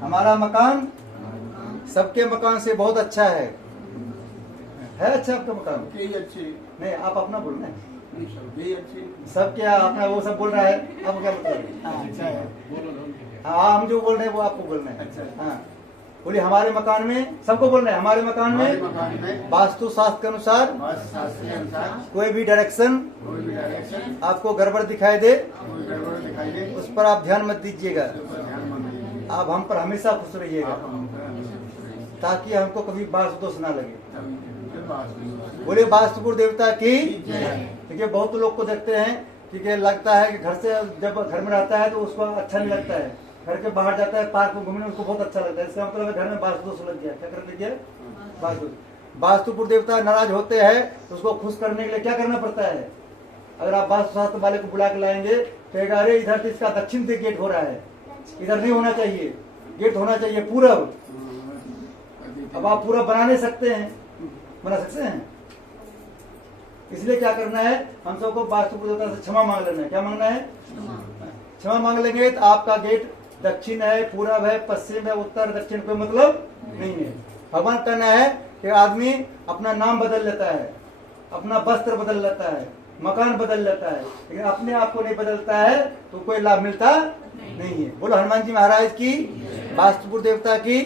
हमारा मकान सबके मकान से बहुत अच्छा है अच्छा आपका मकान? अच्छे नहीं, आप अपना बोलना है। सभी अच्छे सब क्या अपना वो सब बोल रहा है, आपको क्या मतलब? अच्छा है। हाँ, हम जो बोल रहे हैं वो आपको बोलना है। अच्छा। हाँ, बोलिए हमारे मकान में, सबको बोल रहे हैं हमारे मकान में वास्तु शास्त्र के अनुसार शास्त्र के अनुसार कोई भी डायरेक्शन कोई भी डायरेक्शन आपको गड़बड़ दिखाई दे कोई गड़बड़ दिखाई दे उस पर आप ध्यान मत दीजिएगा। उस पर ध्यान मत दीजिए। आप हम पर हमेशा खुश रहिएगा आप हम पर हमेशा खुश रहिए। ताकि हमको कभी वास्तु दोष ना लगे। फिर वास्तु बोले वास्तुपुर देवता की। देखिए बहुत लोग को देखते हैं कि लगता है कि घर से जब घर में रहता है तो उसको अच्छा नहीं लगता है, घर के बाहर जाता है पार्क में घूमने उसको बहुत अच्छा लगता है। इसका मतलब है घर में वास्तु दोष लग गया। क्या कर लीजिए? वास्तु। वास्तुपुर देवता नाराज होते हैं तो उसको खुश करने के लिए क्या करना पड़ता है? अगर आप वास्तु शास्त्र वाले को बुला के लाएंगे तो कहेगा अरे इधर तो इसका दक्षिण से गेट हो रहा है, इधर नहीं होना चाहिए, गेट होना चाहिए पूरब। अब आप पूरा बना नहीं सकते हैं, बना सकते हैं? इसलिए क्या करना है, हम सबको वास्तुपुर देवता से क्षमा मांग लेना है। क्या मांगना है? क्षमा मांग लेंगे तो आपका गेट दक्षिण है, पूरब है, पश्चिम है, उत्तर दक्षिण कोई मतलब नहीं है। भगवान कहना है कि आदमी अपना नाम बदल लेता है, अपना वस्त्र बदल लेता है, मकान बदल लेता है, लेकिन अपने आप को नहीं बदलता है तो कोई लाभ मिलता नहीं है। बोलो हनुमान जी महाराज की, वास्तुपुर देवता की।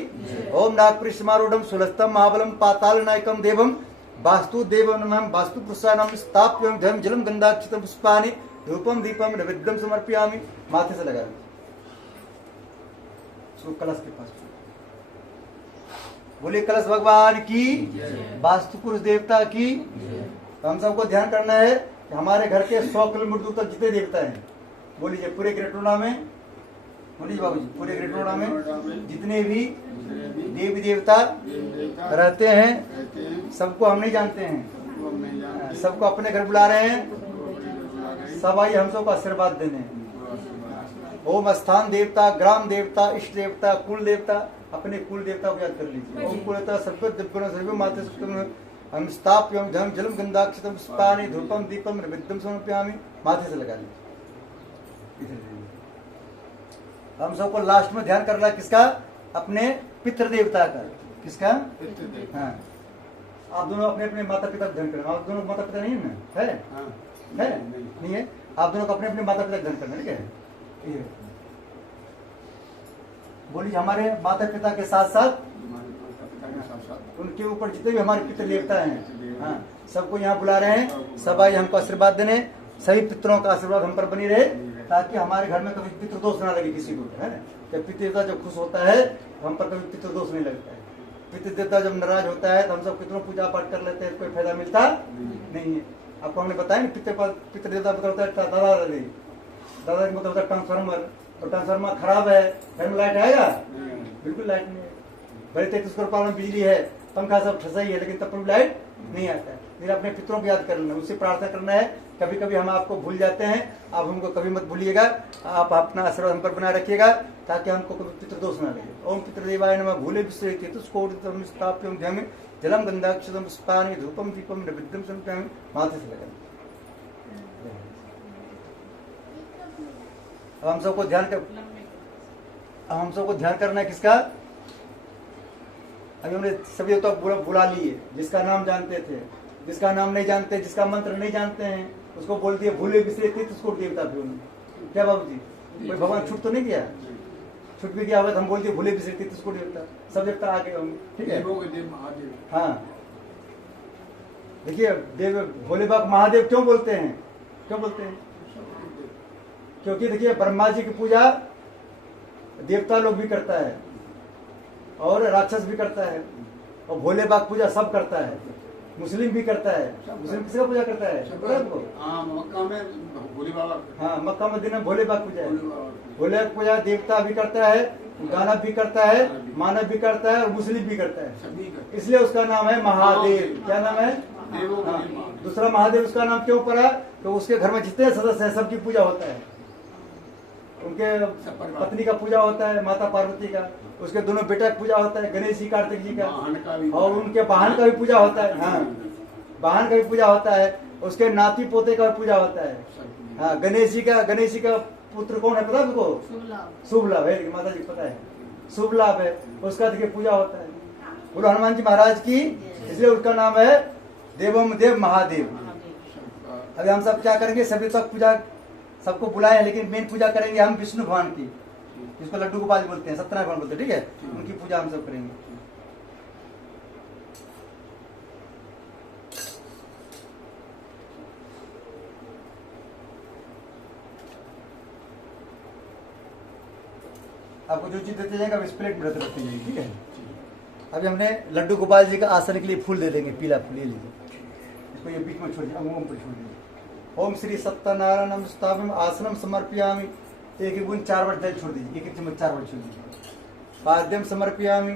ओम नागपुरी समारूढ़ सुलस्तम महाबलम पाताल नायकम देवम वास्तु देवम वास्तु पुरुषाणाम स्थाप्यम धर्म जलम गंधाक्षितम पुष्पानि धूपम दीपम नैवेद्यम समर्पयामि। माथे से लगा उसको कलश के पास। बोले कलश भगवान की, वास्तुपुरुष देवता की। तो हम सबको ध्यान करना है कि हमारे घर के 100 किलोमीटर दूर तक जितने देवता हैं, बोलिए पूरे ग्रेटर नोएडा में, बोलिए बाबू जी पूरे ग्रेटर नोएडा में जितने भी देवी देवता रहते हैं सबको हम नहीं जानते हैं, सबको अपने घर बुला रहे हैं। सब आइए हम सबको आशीर्वाद देने। ओम स्थान देवता, ग्राम देवता, इष्ट देवता, कुल देवता, अपने कुल देवता को याद कर लीजिए। ओम कुल देवता सर्व माते हम स्थाप्यम धर्म जलम गंधाक्षितम पुष्पानि धूपम दीपम नैवेद्यम समर्पयामि। माथे से लगा लीजिए। हम सबको लास्ट में ध्यान करना किसका? अपने पितृ देवता का। किसका? हाँ, आप दोनों अपने अपने माता पिता का ध्यान करना। आप दोनों माता पिता नहीं है ना? है? नहीं है? आप दोनों को अपने अपने माता पिता का ध्यान करना। ठीक है? बोलिए हमारे माता पिता के साथ साथ उनके ऊपर जितने भी हमारे पितृ देवता हैं, हाँ, सबको यहाँ बुला रहे हैं। सब आइए हमको आशीर्वाद देने। सभी पितरों का आशीर्वाद हम पर बनी रहे ताकि हमारे घर में कभी पितृदोष ना लगे किसी को। है पितृ देवता जब खुश होता है तो हम पर कभी पितृदोष नहीं लगता है। पितृ देवता जब नाराज होता है तो हम सब पितरों पूजा पाठ कर लेते हैं, कोई फायदा मिलता नहीं है। आपको हमने बताया पितृ देवता मतलब होता है दादा दादी, दादा मतलब होता है ट्रांसफार्मर, और ट्रांसफार्मर खराब है, घर में लाइट आएगा? बिल्कुल लाइट नहीं है। बड़े 33 करोड़ में बिजली है, पंखा सब ठसा ही है, लेकिन तब पर लाइट नहीं आता है। फिर अपने पितरों को याद कर लेना, उससे प्रार्थना करना है। कभी कभी हम आपको भूल जाते हैं, आप हमको कभी मत भूलिएगा। आप अपना आशीर्वाद हम पर बनाए रखिएगा ताकि हमको कभी पितृदोष ना लगे। ओम पितृदेवाय नमः। भूले विश्रेष्यम ध्यान जलम गंधाक्षतम पुष्पानि धूपम दीपम नैवेद्यम समर्पयामि। माथे से लगा। हम सबको ध्यान करना है किसका? अभी हमने सभी तो बुला लिए, जिसका नाम जानते थे, जिसका नाम नहीं जानते, जिसका मंत्र नहीं जानते हैं, उसको बोल दिए भूले बिसरे तीर्थ उसको देवता भी उन्होंने। क्या बाबू जी, कोई भगवान छूट तो नहीं किया? छूट भी किया हुआ तो हम बोलते भूले बिसरे तीर्थ उसको देवता, सब देवता आगे होंगे। ठीक है? हाँ, देखिए देव भोले बाबा महादेव क्यों बोलते हैं? क्यों बोलते हैं? क्योंकि देखिए ब्रह्मा जी की पूजा देवता लोग भी करता है और राक्षस भी करता है, और भोले बाबा पूजा सब करता है। मुस्लिम भी करता है। मुस्लिम किसका पूजा करता है पता है आपको? हाँ, मक्का में भोले बाबा। हाँ, मक्का मदीना में भोले बाबा पूजा है। भोले बाबा। भोले बाबा पूजा देवता भी करता है, दानव भी करता है, मानव भी करता है और मुस्लिम भी करता है। सभी का। इसलिए उसका नाम है महादेव। क्या नाम है? देवों हाँ, के माँ। दूसरा महादेव उसका नाम क्यों पड़ा? तो उसके घर में जितने सदस्य हैं सबकी पूजा होता है। उनके पत्नी का पूजा होता है, माता पार्वती का, उसके दोनों बेटा का पूजा होता है, गणेश जी, कार्तिक जी का, वाहन का भी। और उनके वाहन का भी पूजा होता है। हाँ, वाहन का भी पूजा होता है, उसके नाती पोते का भी पूजा होता है। सब। हाँ, गणेश जी का पुत्र कौन है पता है आपको? शुभ लाभ है, माता जी को पता है, शुभ लाभ है, उसका देखिए पूजा होता है। बोलो हनुमान जी महाराज की। इसलिए उसका नाम है देवम देव महादेव। अभी हम सब क्या करेंगे? सभी तक पूजा सबको बुलाए हैं, लेकिन मेन पूजा करेंगे हम विष्णु भगवान की, जिसको लड्डू गोपाल बोलते हैं, सत्यनारायण भगवान बोलते हैं, ठीक है? उनकी पूजा हम सब करेंगे। आपको जो चीज देते जाएगा इस प्लेट में रखते जाएगी, ठीक है? अभी हमने लड्डू गोपाल जी का आसन के लिए फूल दे देंगे, पीला फूल ले लीजिए, इसको ये बीच में छोड़ दीजिए, अंगों पर छोड़ दीजिए। ओम श्री सत्यनारायणम स्थापम आसनम समर्पयामि। एक एक बूंद 4 बार जल छोड़ दीजिए, एक एक चम्मच 4 बार छोड़ दीजिए। पाद्यम समर्पयामि,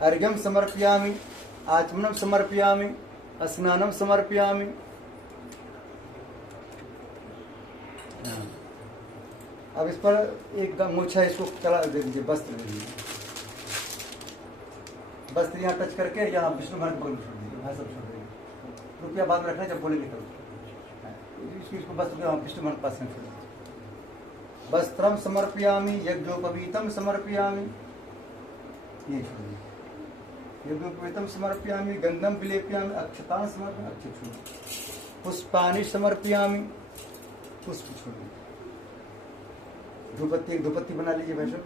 अर्घ्यम समर्पयामि, आचमनम समर्पयामि, स्नानम समर्पयामि। अब इस पर एक मोछा इसको चला दे दीजिए, वस्त्र दे दीजिए। वस्त्र यहाँ टच करके यहाँ विष्णु भगवान को छोड़ दीजिए, यहाँ सब छोड़ दीजिए। रुपया बाद में रखना जब बोलेंगे तब। इसको वस्त्र यहाँ विष्णु भगवान के पास में छोड़ दीजिए। वस्त्रम समर्पयामि, यज्ञोपवीतम समर्पयामि, ये छोड़ दीजिए। यज्ञोपवीतम समर्पयामि, गंधम विलेपयामि, अक्षतां समर्पयामि, अक्षत छोड़ दीजिए। पुष्पाणि समर्पयामि, पुष्प छोड़ दीजिए। धूपत्ती बना लीजिए भैंसों,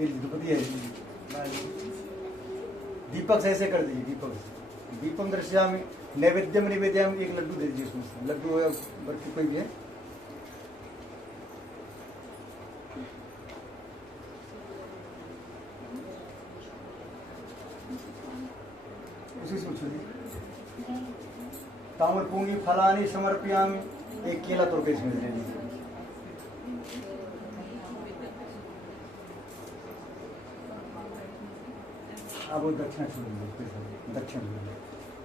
ये धूपत्ती है, बना लीजिए। दीपक से ऐसे कर दीजिए, दीपक से। दीपम दर्शयामि, नैवेद्यम निवेद्यामि, एक लड्डू दे दीजिए उसमें से, लड्डू या बर्फी कोई भी है। उसी से छोड़िए। ताम्र पूंगी फलानी समर्पयामि, एक केला तोड़ के इसमें दे दीजिए। अब वो दक्षिणा छोड़ दीजिए,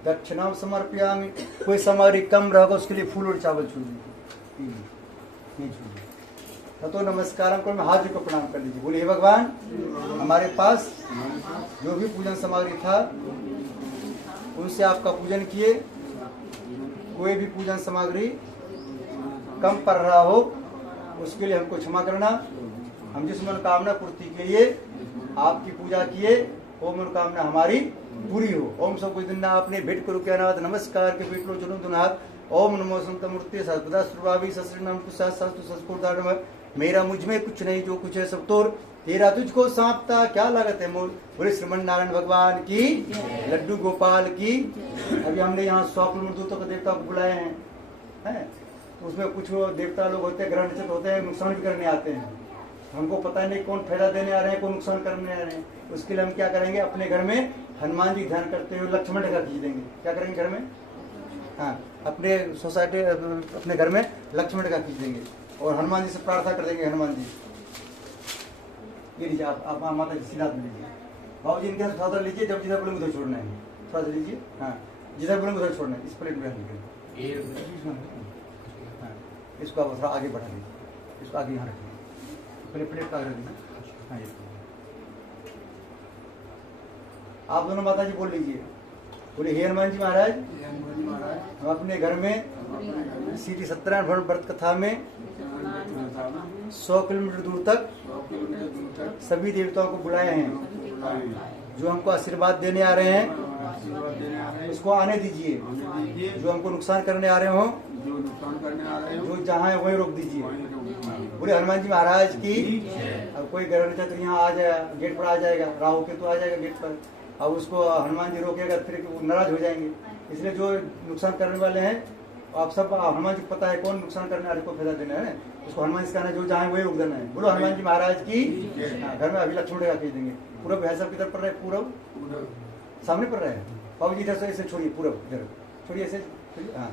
दक्षिणा समर्पयामि। कोई सामग्री कम रहेगा उसके लिए फूल और चावल छोड़ दीजिए, नहीं छोड़िए। तो नमस्कार को हाथ को प्रणाम कर लीजिए। बोलिए भगवान, हमारे पास जो भी पूजन सामग्री था उनसे आपका पूजन किए, कोई भी पूजन सामग्री कम पड़ रहा हो उसके लिए हमको क्षमा करना। हम जिस मनोकामना पूर्ति के लिए आपकी पूजा किए वो मनोकामना हमारी पूरी हो। ओम सब कुछ दिन आपने भेंट करो क्या नाथ नमस्कार के भेंट लो चुनो दुनाथ। ओम नमो संत मूर्ति सर्वदा सुरभावी सस्त्रनाम कुशास्त्र सस्पुरदान। मेरा मुझ में कुछ नहीं, जो कुछ है सब तोर, तेरा तुझको सांपता क्या लागत है मोल। बोले श्रीमन नारायण भगवान की, लड्डू गोपाल की। अभी हमने यहाँ 100 किलोमीटर दूर तक देवता को बुलाए हैं, तो उसमें कुछ देवता लोग होते हैं, ग्रह नक्षत्र होते हैं, नुकसान भी करने आते हैं। हमको पता नहीं कौन फायदा देने आ रहे हैं, कौन नुकसान करने आ रहे हैं। उसके लिए हम क्या करेंगे, अपने घर में हनुमान जी ध्यान करते हुए लक्ष्मण रेखा खींच देंगे। क्या करेंगे घर में? हाँ, अपने सोसाइटी अपने घर में लक्ष्मण रेखा खींच देंगे और हनुमान जी से प्रार्थना कर देंगे। हनुमान जी ये लीजिए, आप माता जी सीधा लीजिए। बाबू जी इनके थोड़ा लीजिए, जब जिधर बोलेंगे उधर छोड़ना है, थोड़ा सा लीजिए। हाँ, जिधर बोलेंगे उधर छोड़ना है। इस प्लेट में लीजिए। हाँ, इसको आप थोड़ा आगे बढ़ा लीजिए, इसको आगे यहाँ रखिए, प्लेट का आगे रखिए। हाँ, ये आप दोनों माता जी बोल लीजिए। बोले हे हनुमान जी महाराज, हम अपने घर में श्री सत्यनारायण व्रत कथा में 100 किलोमीटर दूर तक सभी देवताओं को बुलाए हैं। जो हमको आशीर्वाद देने आ रहे हैं उसको आने दीजिए, जो हमको नुकसान करने आ रहे हो, जो जहाँ है वहीं रोक दीजिए। बोले हनुमान जी महाराज की। अब कोई ग्रह नक्षत्र यहाँ आ जाएगा, गेट पर आ जाएगा, राहु केतु आ जाएगा गेट पर, अब उसको हनुमान जी रोकेगा फिर वो नाराज हो जाएंगे। इसलिए जो नुकसान करने वाले हैं आप सब, हनुमान जी पता है कौन नुकसान करने वाले को फायदा देना है, उसको हनुमान जी कहना है, जो जहाँ वही रोक देना है। बोलो हनुमान जी महाराज की। घर में अभी लक्ष्मण रेखा खींच देंगे। पूरब है सब किधर पड़ रहा है? पूरब सामने पड़ रहा है। बाबू जी इधर से इसे छोड़िए, पूरब इधर छोड़िए ऐसे, हाँ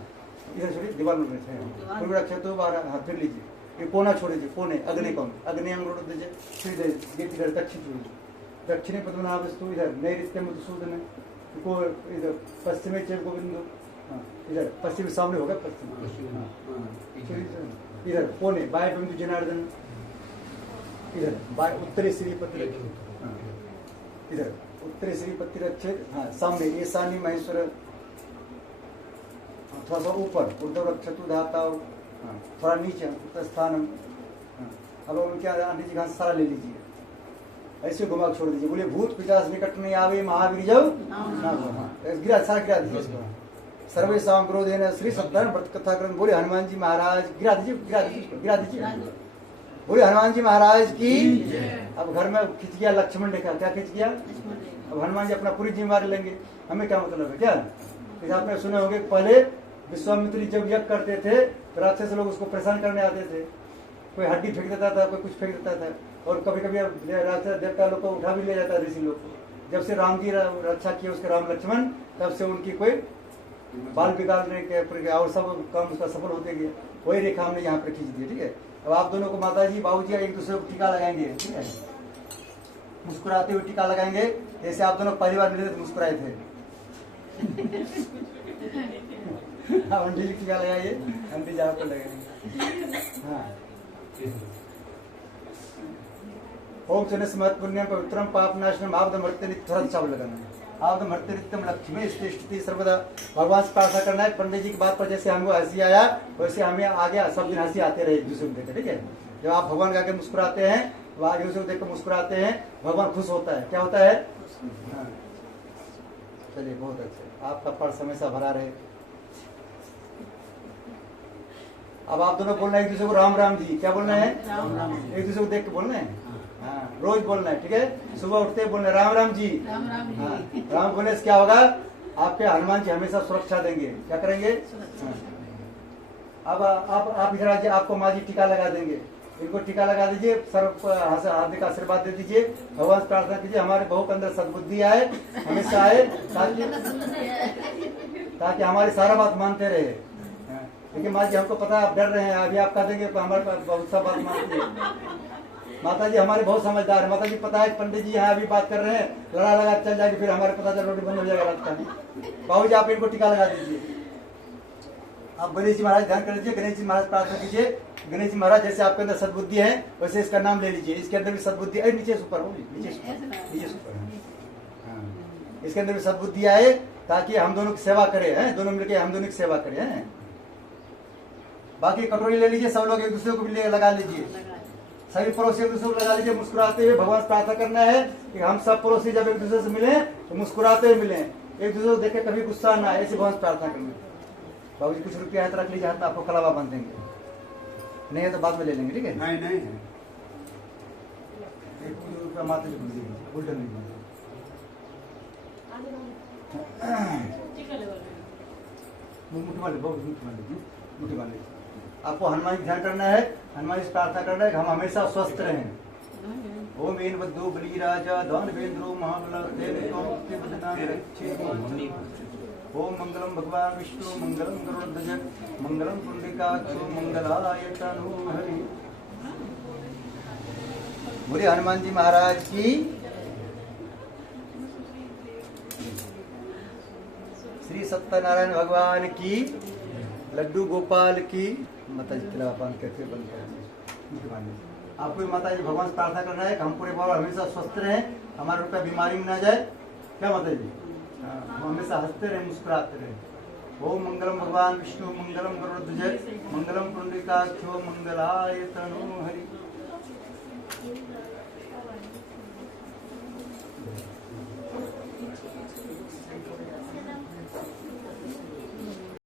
इधर छोड़िए, दीवार में बैठे हैं पूर्व रक्षा तो बाहर, हाँ फिर लीजिए, ये कोना छोड़ दीजिए, कोने अग्नि कौन अग्नि अंग रोड दीजिए, फिर गेट इधर दक्षिण छोड़िए, दक्षिणी पद्मनाभस्तु इधर नैऋत्य मधुसूदन को इधर पश्चिमी चेर गोविंदो, हाँ इधर पश्चिम सामने होगा पश्चिम, इधर कोने बाएं बिंदु जनार्दन, इधर बाएं उत्तरी श्रीपति, इधर उत्तरी श्रीपति रक्षे, हाँ सामने ईशानी महेश्वर, थोड़ा सा ऊपर उद्धव रक्षतु धाताओ, थोड़ा नीचे उत्तर स्थानम, अब उनके आंटी जी घास सारा ले लीजिए, ऐसे घुमा छोड़ दीजिए, बोले भूत पिचास निकट नहीं आवे महावीर जब गिरा सारा गिरा दीजिए इसको, सर्वेशाम क्रोधेन श्री सत्तारण व्रत कथा ग्रंथ, बोले हनुमान जी महाराज, गिरा दीजिए गिरा दीजिए गिरा दीजिए, बोले हनुमान जी महाराज की। अब घर में खिंच गया लक्ष्मण ने, क्या खिंच गया, अब हनुमान जी अपना पूरी जिम्मेवारी लेंगे, हमें क्या मतलब है क्या। इस आपने सुने होंगे पहले विश्वामित्र जब यज्ञ करते थे तो राक्षस लोग उसको परेशान करने आते थे, कोई हड्डी फेंक देता था, कोई कुछ फेंक देता था, और कभी कभी राक्षस देवता लोग को उठा भी ले जाता ऋषि लोग को। जब से राम जी रक्षा किए उसके राम लक्ष्मण, तब से उनकी कोई बाल बिगाड़ने के और सब काम उसका सफल होते गए, वही रेखा हमने यहाँ पर खींच दी। ठीक है, अब आप दोनों को माता जी बाबू जी एक दूसरे को टीका लगाएंगे, ठीक है, मुस्कुराते हुए टीका लगाएंगे, जैसे आप दोनों पहली बार मिले थे तो मुस्कुराए थे। अंडी टीका लगाइए, अंडी जहाँ पर लगाएंगे। हाँ, ओम चनस महत् पुण्यम पवित्रम पाप नाशनम आपद मर्त्य नित्यम, चावल लगाना है, आपद मर्त्य नित्यम लक्ष्मी स्थिति सर्वदा, भगवान से प्रार्थना करना है। पंडित जी की बात पर जैसे हमको हंसी आया वैसे हमें आगे सब दिन हंसी आते रहे एक दूसरे को देख, ठीक है। जब आप भगवान के आगे मुस्कुराते हैं, वह आगे दूसरे को देख कर मुस्कुराते हैं, भगवान खुश होता है। क्या होता है, हाँ। चलिए बहुत अच्छा, आपका पर्स हमेशा भरा रहे। अब आप दोनों बोलना है एक दूसरे को राम राम जी, क्या बोलना है, एक दूसरे को देख के बोलना है, हाँ रोज बोलना है, ठीक है। सुबह उठते ही बोलना राम राम जी, हाँ राम बोलने से क्या होगा, आपके हनुमान जी हमेशा सुरक्षा देंगे। क्या करेंगे, हाँ। अब आप इधर आइए, आपको माँ जी टीका लगा देंगे, इनको टीका लगा दीजिए, सर्व हार्दिक आशीर्वाद दे दीजिए, भगवान से प्रार्थना कीजिए हमारे बहू के अंदर सद्बुद्धि आए, हमेशा आए, ताकि हमारी सारा बात मानते रहे। लेकिन माँ जी हमको पता है आप डर रहे हैं, अभी आप कह देंगे तो हमारे पास बहुत सा बात मानती है। माता जी हमारे बहुत समझदार है, माता जी पता है पंडित जी यहाँ अभी बात कर रहे हैं, लड़ा लगा चल जाएगी, फिर हमारे पता चल रोटी बंद हो जाएगा रात का। बाबू जी आप इनको टीका लगा दीजिए। आप गणेश जी महाराज ध्यान कर लीजिए, गणेश जी महाराज प्रार्थना कीजिए, गणेश जी महाराज जैसे आपके अंदर सद्बुद्धि है वैसे इसका नाम ले लीजिए, इसके अंदर भी सद्बुद्धि है, नीचे ऊपर हो, नीचे ऊपर, हाँ इसके अंदर भी सद्बुद्धि आए, ताकि हम दोनों की सेवा करें, हैं दोनों मिलकर हम दोनों की सेवा करें, हैं। बाकी कटोरी ले लीजिए, सब लोग एक दूसरे को भी लगा लीजिए, सभी पड़ोसी एक दूसरे को लगा लीजिए, मुस्कुराते हुए भगवान से प्रार्थना करना है कि हम सब पड़ोसी जब एक दूसरे से मिले तो मुस्कुराते हुए मिले, एक दूसरे को देख के कभी गुस्सा ना आए, ऐसे भगवान से प्रार्थना करना। बाबू जी कुछ रुपया है तो रख लीजिए हाथ में, आपको कलावा बांध देंगे, नहीं है तो बाद में ले लेंगे, ठीक है। नहीं नहीं रुपया मात्र उल्टा नहीं, मुट्ठी वाले बहुत मुट्ठी वाले। आपको हनुमान जी ध्यान करना है, हनुमान जी प्रार्थना करना है कि हम हमेशा स्वस्थ रहें। ओम इन बद्धो बलिराजा धन वेंद्रो महाबल तेरे ओम मंगलम भगवान विष्णु मंगलम गरुड़ध्वज मंगलम पुंडरीकाक्षो मंगलाय तनूहरि। बोले हनुमान जी महाराज की, श्री सत्यनारायण भगवान की, लड्डू गोपाल की। माता जी तिलावा बांध करके बंद कर। आपको माता जी भगवान से प्रार्थना करना है कि हम पूरे बार हमेशा स्वस्थ रहें, हमारे रुपया बीमारी में ना जाए, क्या माता जी, हम हमेशा हंसते रहे, मुस्कुराते रहे। ओम मंगलम भगवान विष्णु मंगलम गरुड़ध्वज मंगलम पुंडरीकाक्षो मंगलाय तनूहरि।